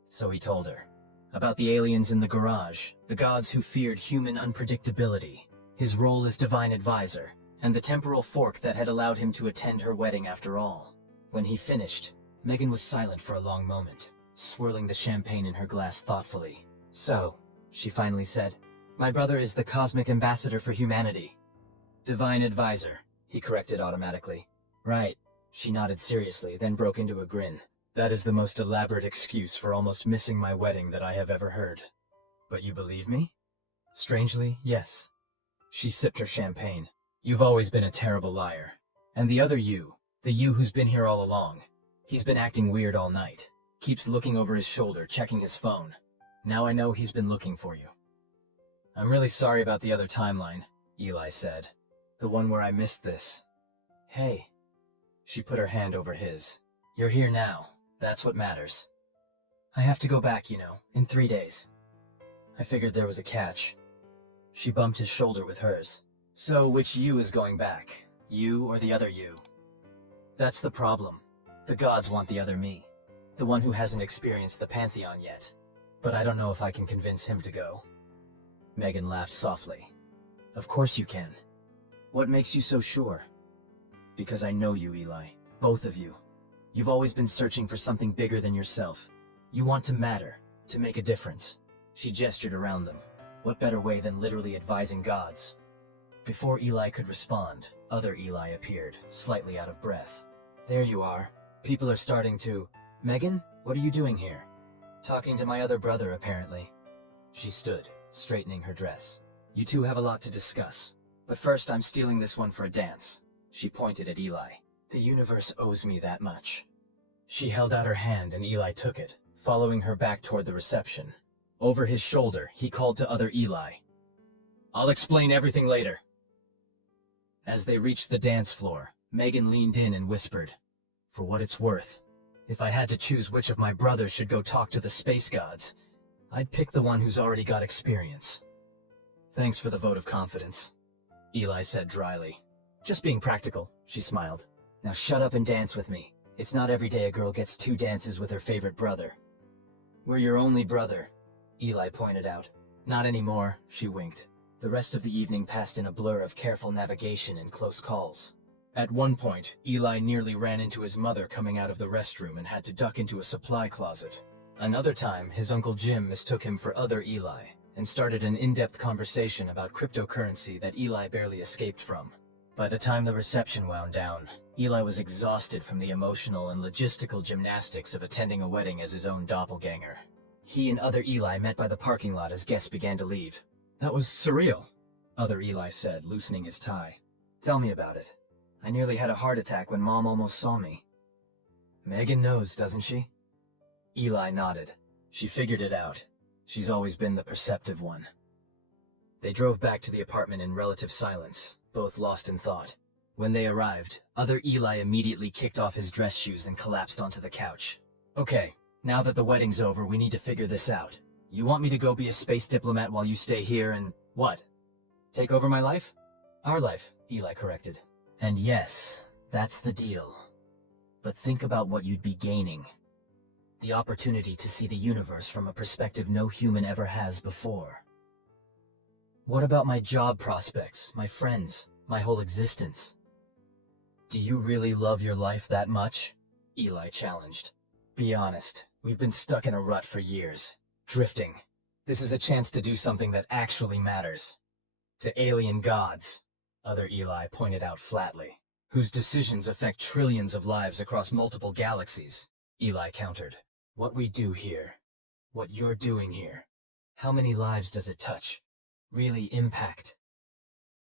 So he told her. About the aliens in the garage, the gods who feared human unpredictability, his role as divine advisor, and the temporal fork that had allowed him to attend her wedding after all. When he finished, Megan was silent for a long moment, swirling the champagne in her glass thoughtfully. So, she finally said, my brother is the cosmic ambassador for humanity. Divine advisor, he corrected automatically. Right. She nodded seriously, then broke into a grin. That is the most elaborate excuse for almost missing my wedding that I have ever heard. But you believe me? Strangely, yes. She sipped her champagne. You've always been a terrible liar. And the other you, the you who's been here all along, he's been acting weird all night. Keeps looking over his shoulder, checking his phone. Now I know he's been looking for you. I'm really sorry about the other timeline, Eli said. The one where I missed this. Hey. She put her hand over his. You're here now. That's what matters. I have to go back, in 3 days. I figured there was a catch. She bumped his shoulder with hers. So, which you is going back? You or the other you? That's the problem. The gods want the other me. The one who hasn't experienced the Pantheon yet. But I don't know if I can convince him to go. Megan laughed softly. Of course you can. What makes you so sure? Because I know you, Eli. Both of you. You've always been searching for something bigger than yourself. You want to matter, to make a difference. She gestured around them. What better way than literally advising gods? Before Eli could respond, other Eli appeared, slightly out of breath. There you are. People are starting to... Megan, what are you doing here? Talking to my other brother, apparently. She stood, straightening her dress. You two have a lot to discuss. But first, I'm stealing this one for a dance. She pointed at Eli. The universe owes me that much. She held out her hand and Eli took it, following her back toward the reception. Over his shoulder, he called to other Eli. I'll explain everything later. As they reached the dance floor, Megan leaned in and whispered, For what it's worth, if I had to choose which of my brothers should go talk to the space gods, I'd pick the one who's already got experience. Thanks for the vote of confidence, Eli said dryly. Just being practical, she smiled. Now shut up and dance with me. It's not every day a girl gets 2 dances with her favorite brother. We're your only brother, Eli pointed out. Not anymore, she winked. The rest of the evening passed in a blur of careful navigation and close calls. At one point, Eli nearly ran into his mother coming out of the restroom and had to duck into a supply closet. Another time, his Uncle Jim mistook him for other Eli and started an in-depth conversation about cryptocurrency that Eli barely escaped from. By the time the reception wound down, Eli was exhausted from the emotional and logistical gymnastics of attending a wedding as his own doppelganger. He and other Eli met by the parking lot as guests began to leave. That was surreal, other Eli said, loosening his tie. Tell me about it. I nearly had a heart attack when Mom almost saw me. Megan knows, doesn't she? Eli nodded. She figured it out. She's always been the perceptive one. They drove back to the apartment in relative silence, both lost in thought. When they arrived, other Eli immediately kicked off his dress shoes and collapsed onto the couch. Okay, now that the wedding's over, we need to figure this out. You want me to go be a space diplomat while you stay here and... what? Take over my life? Our life, Eli corrected. And yes, that's the deal. But think about what you'd be gaining. The opportunity to see the universe from a perspective no human ever has before. What about my job prospects, my friends, my whole existence? Do you really love your life that much? Eli challenged. Be honest, we've been stuck in a rut for years. Drifting. This is a chance to do something that actually matters. To alien gods, other Eli pointed out flatly, whose decisions affect trillions of lives across multiple galaxies, Eli countered. What we do here, what you're doing here, how many lives does it touch? Really impact?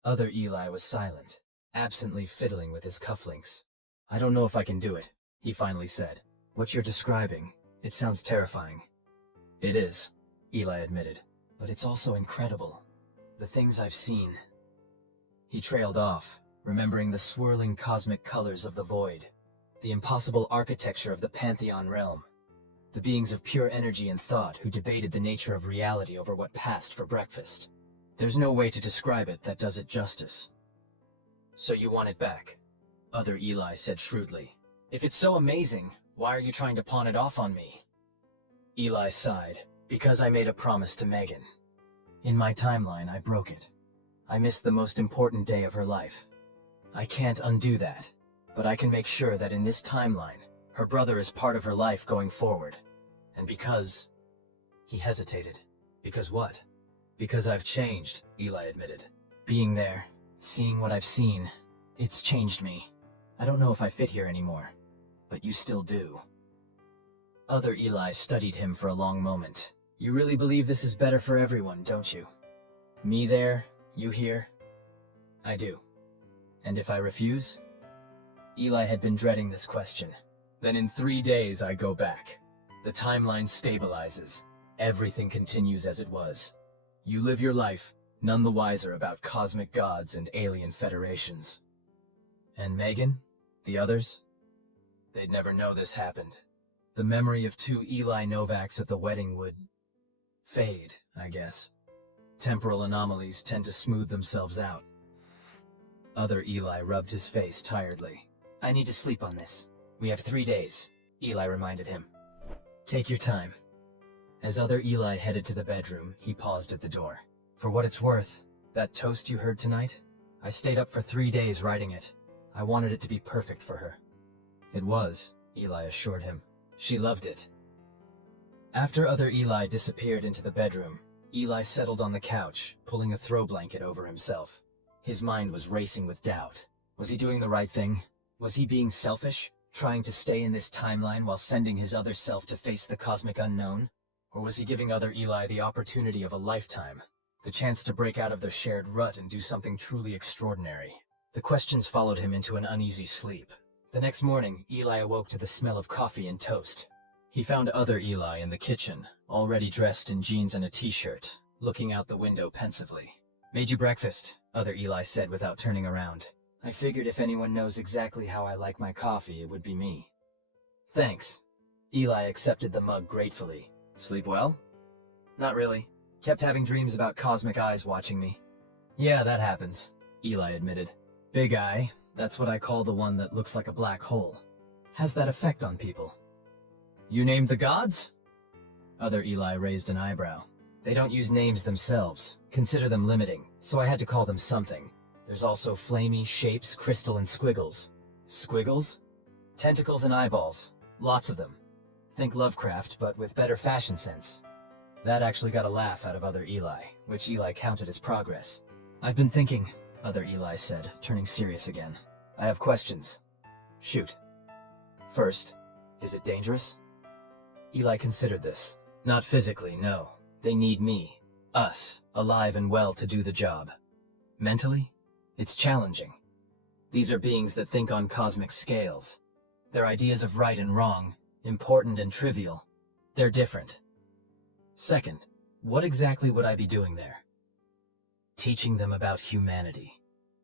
Other Eli was silent, absently fiddling with his cufflinks. I don't know if I can do it, he finally said. What you're describing, it sounds terrifying. It is, Eli admitted, but it's also incredible. The things I've seen. He trailed off, remembering the swirling cosmic colors of the void, the impossible architecture of the Pantheon realm, the beings of pure energy and thought who debated the nature of reality over what passed for breakfast. There's no way to describe it that does it justice. So you want it back, other Eli said shrewdly. If it's so amazing, why are you trying to pawn it off on me? Eli sighed. Because I made a promise to Megan. In my timeline, I broke it. I missed the most important day of her life. I can't undo that, but I can make sure that in this timeline, her brother is part of her life going forward. And because... He hesitated. Because what? Because I've changed, Eli admitted. Being there, seeing what I've seen, it's changed me. I don't know if I fit here anymore, but you still do. Other Eli studied him for a long moment. You really believe this is better for everyone, don't you? Me there, you here? I do. And if I refuse? Eli had been dreading this question. Then in 3 days I go back. The timeline stabilizes. Everything continues as it was. You live your life, none the wiser about cosmic gods and alien federations. And Megan? The others? They'd never know this happened. The memory of 2 Eli Novaks at the wedding would fade I guess. Temporal anomalies tend to smooth themselves out. Other Eli rubbed his face tiredly. I need to sleep on this. We have 3 days, Eli reminded him. Take your time. As other Eli headed to the bedroom, he paused at the door. For what it's worth, that toast you heard tonight? I stayed up for 3 days writing it. I wanted it to be perfect for her. It was, Eli assured him. She loved it. After other Eli disappeared into the bedroom, Eli settled on the couch, pulling a throw blanket over himself. His mind was racing with doubt. Was he doing the right thing? Was he being selfish, trying to stay in this timeline while sending his other self to face the cosmic unknown? Or was he giving other Eli the opportunity of a lifetime, the chance to break out of their shared rut and do something truly extraordinary? The questions followed him into an uneasy sleep. The next morning, Eli awoke to the smell of coffee and toast. He found other Eli in the kitchen, already dressed in jeans and a t-shirt, looking out the window pensively. Made you breakfast, other Eli said without turning around. I figured if anyone knows exactly how I like my coffee, it would be me. Thanks. Eli accepted the mug gratefully. Sleep well? Not really. Kept having dreams about cosmic eyes watching me. Yeah, that happens, Eli admitted. Big eye, that's what I call the one that looks like a black hole. Has that effect on people? You named the gods? Other Eli raised an eyebrow. They don't use names themselves, consider them limiting, so I had to call them something. There's also flamey, shapes, crystal, and squiggles. Squiggles? Tentacles and eyeballs. Lots of them. Think Lovecraft, but with better fashion sense. That actually got a laugh out of other Eli, which Eli counted as progress. I've been thinking, other Eli said, turning serious again. I have questions. Shoot. First, is it dangerous? Eli considered this. Not physically, no. They need me, us, alive and well to do the job. Mentally, it's challenging. These are beings that think on cosmic scales. Their ideas of right and wrong, important and trivial, they're different. Second, what exactly would I be doing there? Teaching them about humanity,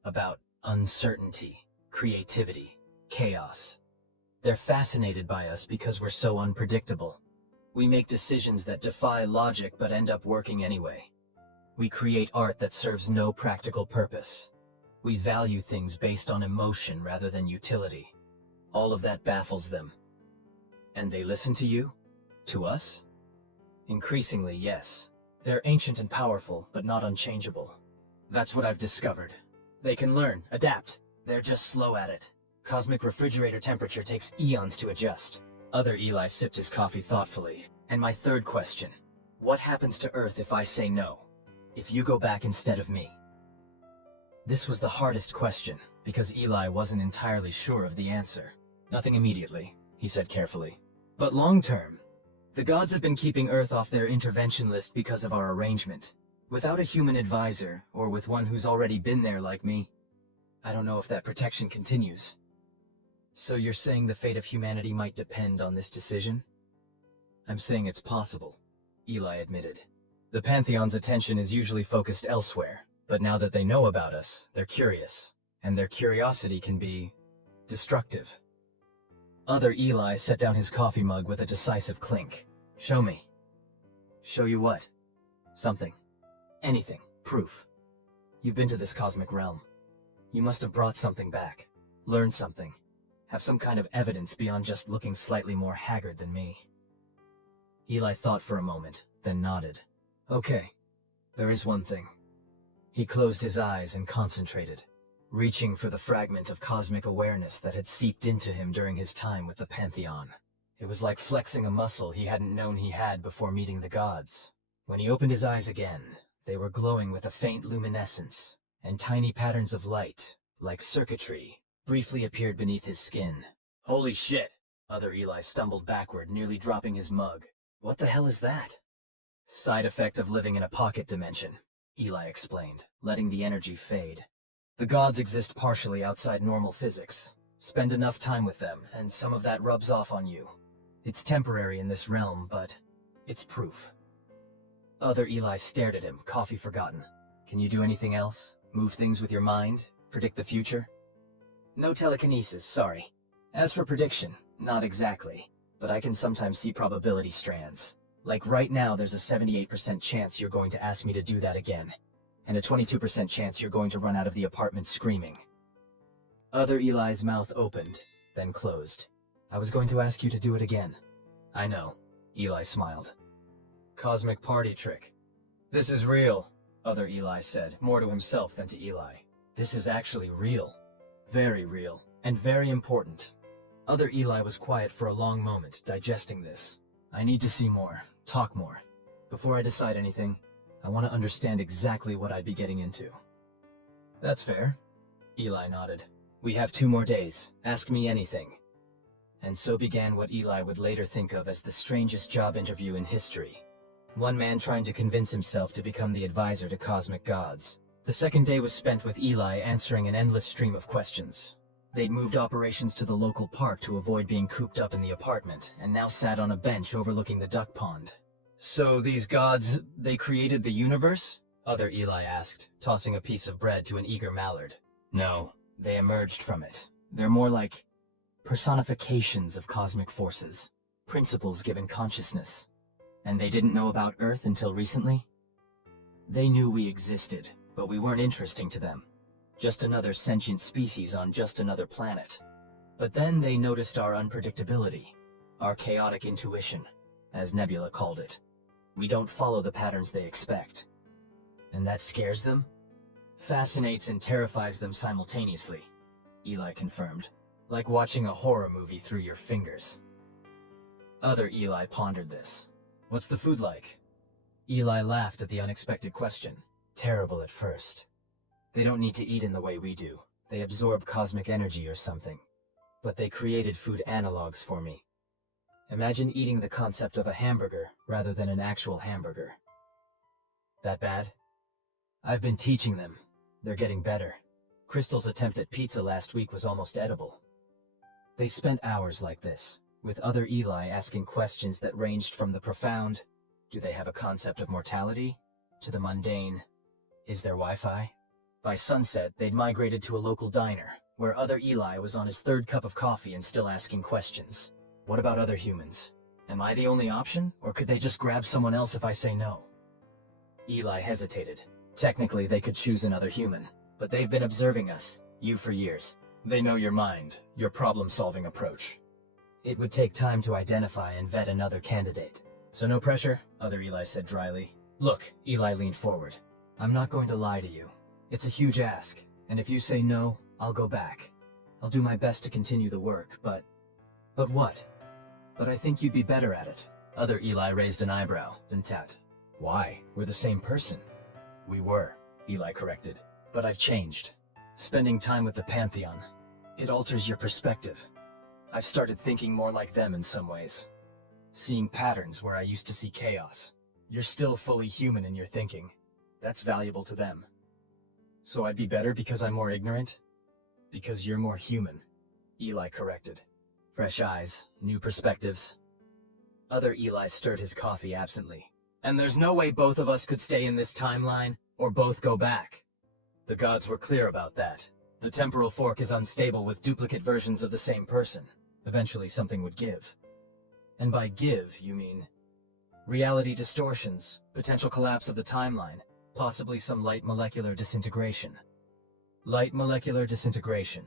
about uncertainty, creativity, chaos. They're fascinated by us because we're so unpredictable. We make decisions that defy logic but end up working anyway. We create art that serves no practical purpose. We value things based on emotion rather than utility. All of that baffles them. And they listen to you? To us? Increasingly, yes. They're ancient and powerful, but not unchangeable. That's what I've discovered. They can learn, adapt. They're just slow at it. Cosmic refrigerator temperature takes eons to adjust. Other Eli sipped his coffee thoughtfully. And my third question. What happens to Earth if I say no? If you go back instead of me? This was the hardest question, because Eli wasn't entirely sure of the answer. Nothing immediately, he said carefully. But long term, the gods have been keeping Earth off their intervention list because of our arrangement. Without a human advisor, or with one who's already been there like me, I don't know if that protection continues. So you're saying the fate of humanity might depend on this decision? I'm saying it's possible, Eli admitted. The Pantheon's attention is usually focused elsewhere, but now that they know about us, they're curious, and their curiosity can be destructive. Other Eli set down his coffee mug with a decisive clink. Show me. Show you what? Something. Anything. Proof. You've been to this cosmic realm. You must have brought something back. Learned something. Have some kind of evidence beyond just looking slightly more haggard than me. Eli thought for a moment, then nodded. Okay. There is one thing. He closed his eyes and concentrated, reaching for the fragment of cosmic awareness that had seeped into him during his time with the Pantheon. It was like flexing a muscle he hadn't known he had before meeting the gods. When he opened his eyes again, they were glowing with a faint luminescence, and tiny patterns of light, like circuitry, briefly appeared beneath his skin. Holy shit! Other Eli stumbled backward, nearly dropping his mug. What the hell is that? Side effect of living in a pocket dimension, Eli explained, letting the energy fade. The gods exist partially outside normal physics. Spend enough time with them, and some of that rubs off on you. It's temporary in this realm, but it's proof. Other Eli stared at him, coffee forgotten. Can you do anything else? Move things with your mind? Predict the future? No telekinesis, sorry. As for prediction, not exactly, but I can sometimes see probability strands. Like right now, there's a 78% chance you're going to ask me to do that again, and a 22% chance you're going to run out of the apartment screaming. Other Eli's mouth opened, then closed. I was going to ask you to do it again. I know, Eli smiled. Cosmic party trick. This is real, Other Eli said, more to himself than to Eli. This is actually real. Very real, and very important. Other Eli was quiet for a long moment, digesting this. I need to see more, talk more. Before I decide anything, I want to understand exactly what I'd be getting into. That's fair, Eli nodded. We have 2 more days. Ask me anything. And so began what Eli would later think of as the strangest job interview in history. One man trying to convince himself to become the advisor to cosmic gods. The second day was spent with Eli answering an endless stream of questions. They'd moved operations to the local park to avoid being cooped up in the apartment, and now sat on a bench overlooking the duck pond. So these gods, they created the universe? Other Eli asked, tossing a piece of bread to an eager mallard. No, they emerged from it. They're more like personifications of cosmic forces, principles given consciousness. And they didn't know about Earth until recently? They knew we existed, but we weren't interesting to them. Just another sentient species on just another planet. But then they noticed our unpredictability, our chaotic intuition, as Nebula called it. We don't follow the patterns they expect. And that scares them? Fascinates and terrifies them simultaneously, Eli confirmed. Like watching a horror movie through your fingers. Other Eli pondered this. What's the food like? Eli laughed at the unexpected question. Terrible at first. They don't need to eat in the way we do. They absorb cosmic energy or something. But they created food analogs for me. Imagine eating the concept of a hamburger rather than an actual hamburger. That bad? I've been teaching them. They're getting better. Crystal's attempt at pizza last week was almost edible. They spent hours like this, with Other Eli asking questions that ranged from the profound, do they have a concept of mortality, to the mundane, is there Wi-Fi? By sunset, they'd migrated to a local diner, where Other Eli was on his 3rd cup of coffee and still asking questions. What about other humans? Am I the only option, or could they just grab someone else if I say no? Eli hesitated. Technically, they could choose another human, but they've been observing us, you for years. They know your mind, your problem-solving approach. It would take time to identify and vet another candidate. So no pressure, Other Eli said dryly. Look, Eli leaned forward. I'm not going to lie to you. It's a huge ask, and if you say no, I'll go back. I'll do my best to continue the work, but... But what? But I think you'd be better at it. Other Eli raised an eyebrow, then tapped. Why? We're the same person. We were, Eli corrected. But I've changed. Spending time with the Pantheon. It alters your perspective. I've started thinking more like them in some ways. Seeing patterns where I used to see chaos. You're still fully human in your thinking. That's valuable to them. So I'd be better because I'm more ignorant? Because you're more human, Eli corrected. Fresh eyes, new perspectives. Other Eli stirred his coffee absently. And there's no way both of us could stay in this timeline, or both go back. The gods were clear about that. The temporal fork is unstable with duplicate versions of the same person. Eventually something would give. And by give, you mean reality distortions, potential collapse of the timeline, possibly some light molecular disintegration. Light molecular disintegration,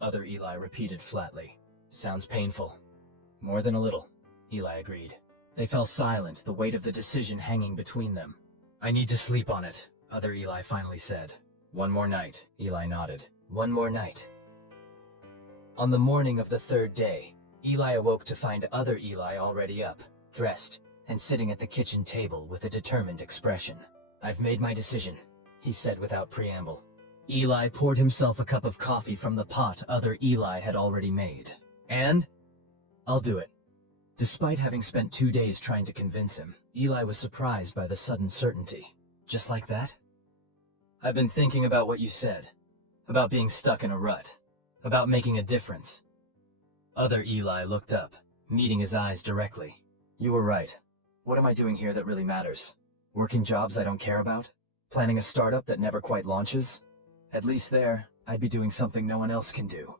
Other Eli repeated flatly. Sounds painful. More than a little, Eli agreed. They fell silent, the weight of the decision hanging between them. I need to sleep on it, Other Eli finally said. One more night, Eli nodded. One more night. On the morning of the 3rd day, Eli awoke to find Other Eli already up, dressed, and sitting at the kitchen table with a determined expression. I've made my decision, he said without preamble. Eli poured himself a cup of coffee from the pot Other Eli had already made. And? I'll do it. Despite having spent 2 days trying to convince him, Eli was surprised by the sudden certainty. Just like that? I've been thinking about what you said. About being stuck in a rut. About making a difference. Other Eli looked up, meeting his eyes directly. You were right. What am I doing here that really matters? Working jobs I don't care about? Planning a startup that never quite launches? At least there, I'd be doing something no one else can do.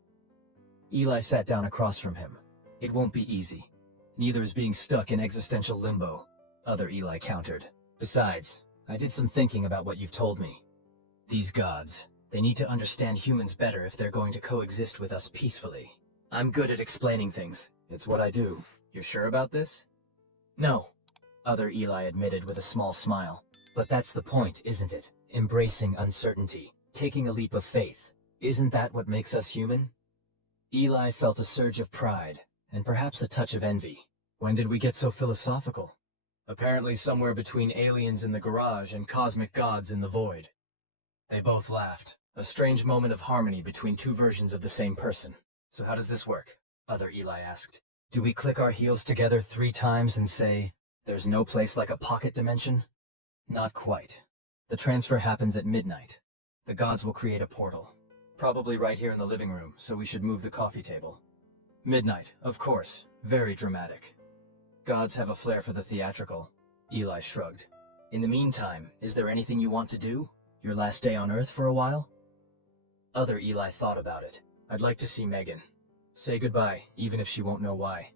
Eli sat down across from him. It won't be easy. Neither is being stuck in existential limbo. Other Eli countered. Besides, I did some thinking about what you've told me. These gods, they need to understand humans better if they're going to coexist with us peacefully. I'm good at explaining things. It's what I do. You're sure about this? No, Other Eli admitted with a small smile. But that's the point, isn't it? Embracing uncertainty, taking a leap of faith. Isn't that what makes us human? Eli felt a surge of pride, and perhaps a touch of envy. When did we get so philosophical? Apparently somewhere between aliens in the garage and cosmic gods in the void. They both laughed, a strange moment of harmony between two versions of the same person. So how does this work? Other Eli asked. Do we click our heels together 3 times and say, there's no place like a pocket dimension? Not quite. The transfer happens at midnight. The gods will create a portal. Probably right here in the living room, so we should move the coffee table. Midnight, of course. Very dramatic. Gods have a flair for the theatrical. Eli shrugged. In the meantime, is there anything you want to do? Your last day on Earth for a while? Other Eli thought about it. I'd like to see Megan. Say goodbye, even if she won't know why.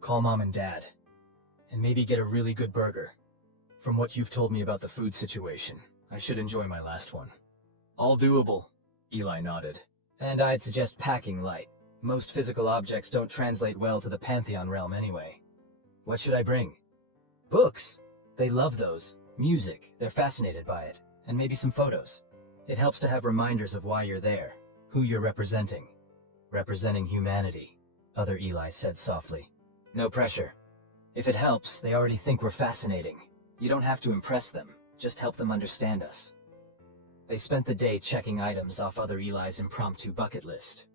Call Mom and Dad. And maybe get a really good burger. From what you've told me about the food situation, I should enjoy my last one. All doable, Eli nodded. And I'd suggest packing light. Most physical objects don't translate well to the Pantheon realm anyway. What should I bring? Books. They love those. Music. They're fascinated by it. And maybe some photos. It helps to have reminders of why you're there, who you're representing. Representing humanity, Other Eli said softly. No pressure. If it helps, they already think we're fascinating. You don't have to impress them, just help them understand us. They spent the day checking items off Other Eli's impromptu bucket list.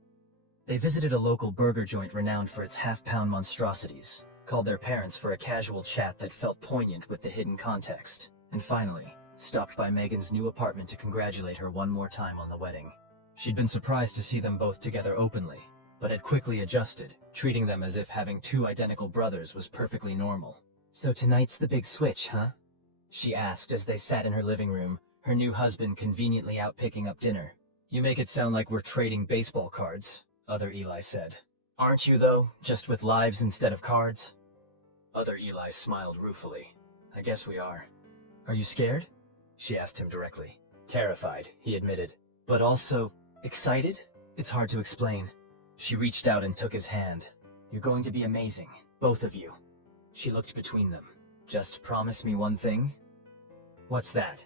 They visited a local burger joint renowned for its half-pound monstrosities, called their parents for a casual chat that felt poignant with the hidden context, and finally, stopped by Megan's new apartment to congratulate her one more time on the wedding. She'd been surprised to see them both together openly, but had quickly adjusted, treating them as if having 2 identical brothers was perfectly normal. So tonight's the big switch, huh? She asked as they sat in her living room, her new husband conveniently out picking up dinner. You make it sound like we're trading baseball cards, Other Eli said. Aren't you, though, just with lives instead of cards? Other Eli smiled ruefully. I guess we are. Are you scared? She asked him directly. Terrified, he admitted. But also, excited? It's hard to explain. She reached out and took his hand. You're going to be amazing, both of you. She looked between them. Just promise me one thing? What's that?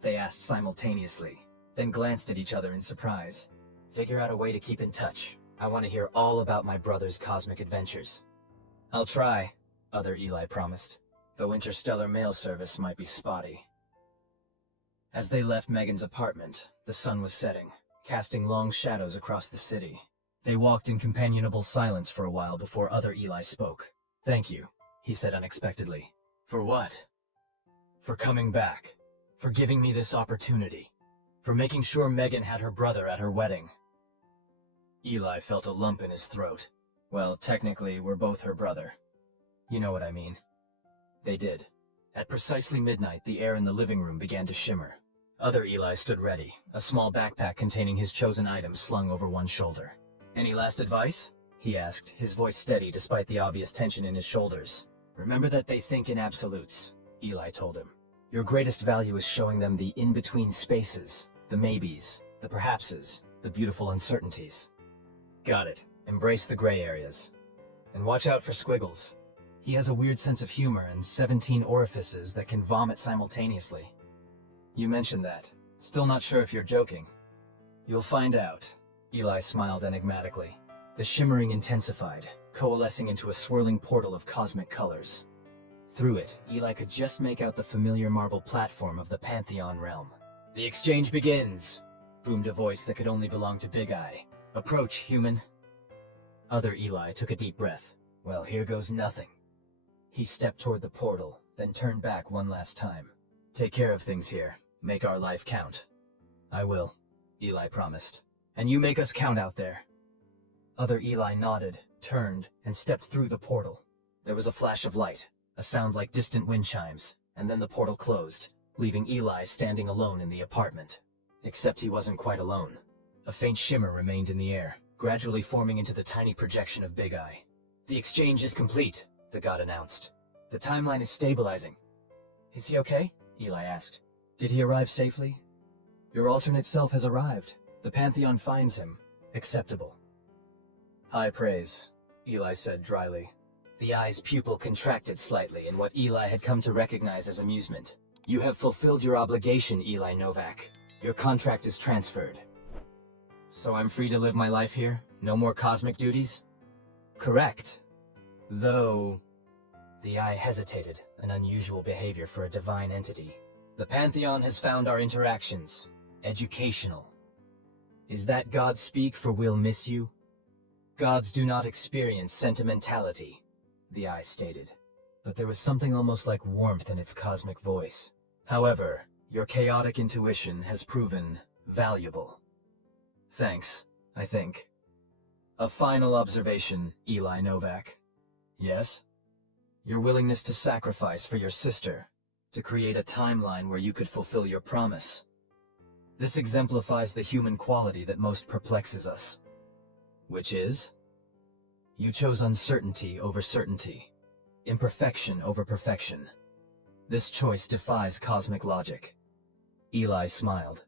They asked simultaneously, then glanced at each other in surprise. Figure out a way to keep in touch. I want to hear all about my brother's cosmic adventures. I'll try, Other Eli promised, though interstellar mail service might be spotty. As they left Megan's apartment, the sun was setting, casting long shadows across the city. They walked in companionable silence for a while before Other Eli spoke. Thank you, he said unexpectedly. For what? For coming back. For giving me this opportunity. For making sure Megan had her brother at her wedding. Eli felt a lump in his throat. Well, technically, we're both her brother. You know what I mean. They did. At precisely midnight, the air in the living room began to shimmer. Other Eli stood ready, a small backpack containing his chosen items slung over one shoulder. Any last advice? He asked, his voice steady despite the obvious tension in his shoulders. Remember that they think in absolutes, Eli told him. Your greatest value is showing them the in-between spaces, the maybes, the perhapses, the beautiful uncertainties. Got it. Embrace the gray areas. And watch out for Squiggles. He has a weird sense of humor and 17 orifices that can vomit simultaneously. You mentioned that. Still not sure if you're joking. You'll find out. Eli smiled enigmatically. The shimmering intensified, coalescing into a swirling portal of cosmic colors. Through it, Eli could just make out the familiar marble platform of the Pantheon realm. The exchange begins, boomed a voice that could only belong to Big Eye. Approach, human. Other Eli took a deep breath. Well, here goes nothing. He stepped toward the portal, then turned back one last time. Take care of things here. Make our life count. I will, Eli promised. And you make us count out there. Other Eli nodded, turned, and stepped through the portal. There was a flash of light, a sound like distant wind chimes, and then the portal closed, leaving Eli standing alone in the apartment. Except he wasn't quite alone. A faint shimmer remained in the air, gradually forming into the tiny projection of Big Eye. The exchange is complete, the god announced. The timeline is stabilizing. Is he okay? Eli asked. Did he arrive safely? Your alternate self has arrived. The Pantheon finds him acceptable. High praise, Eli said dryly. The eye's pupil contracted slightly in what Eli had come to recognize as amusement. You have fulfilled your obligation, Eli Novak. Your contract is transferred. So I'm free to live my life here? No more cosmic duties? Correct. Though... The eye hesitated, an unusual behavior for a divine entity. The Pantheon has found our interactions educational. Is that God speak for we'll miss you? Gods do not experience sentimentality, the eye stated, but there was something almost like warmth in its cosmic voice. However, your chaotic intuition has proven valuable. Thanks, I think. A final observation, Eli Novak. Yes? Your willingness to sacrifice for your sister, to create a timeline where you could fulfill your promise. This exemplifies the human quality that most perplexes us. Which is? You chose uncertainty over certainty, imperfection over perfection. This choice defies cosmic logic. Eli smiled.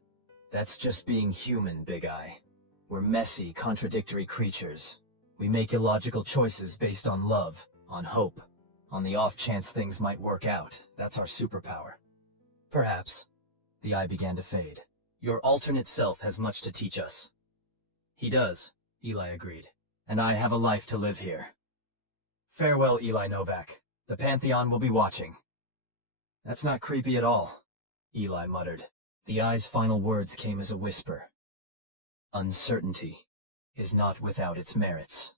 That's just being human, Big Eye. We're messy, contradictory creatures. We make illogical choices based on love, on hope, on the off chance things might work out. That's our superpower. Perhaps. The eye began to fade. Your alternate self has much to teach us. He does, Eli agreed. And I have a life to live here. Farewell, Eli Novak. The Pantheon will be watching. That's not creepy at all, Eli muttered. The eye's final words came as a whisper. Uncertainty is not without its merits.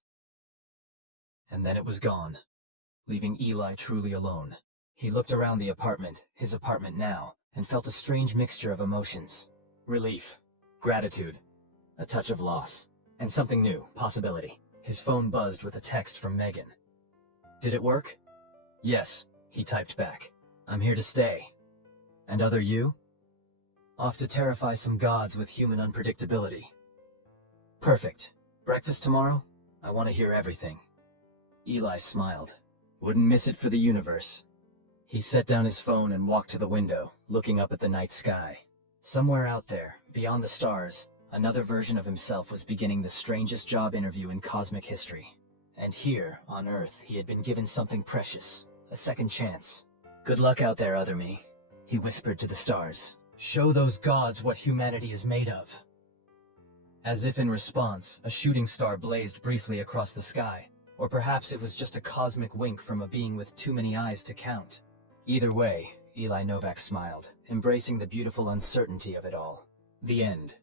And then it was gone, leaving Eli truly alone. He looked around the apartment, his apartment now, and felt a strange mixture of emotions. Relief, gratitude, a touch of loss, and something new, possibility. His phone buzzed with a text from Megan. Did it work? Yes, he typed back. I'm here to stay. And other you? Off to terrify some gods with human unpredictability. Perfect. Breakfast tomorrow? I want to hear everything. Eli smiled. Wouldn't miss it for the universe. He set down his phone and walked to the window, looking up at the night sky. Somewhere out there, beyond the stars, another version of himself was beginning the strangest job interview in cosmic history. And here, on Earth, he had been given something precious, a second chance. Good luck out there, other me, he whispered to the stars. Show those gods what humanity is made of. As if in response, a shooting star blazed briefly across the sky, or perhaps it was just a cosmic wink from a being with too many eyes to count. Either way, Eli Novak smiled, embracing the beautiful uncertainty of it all. The end.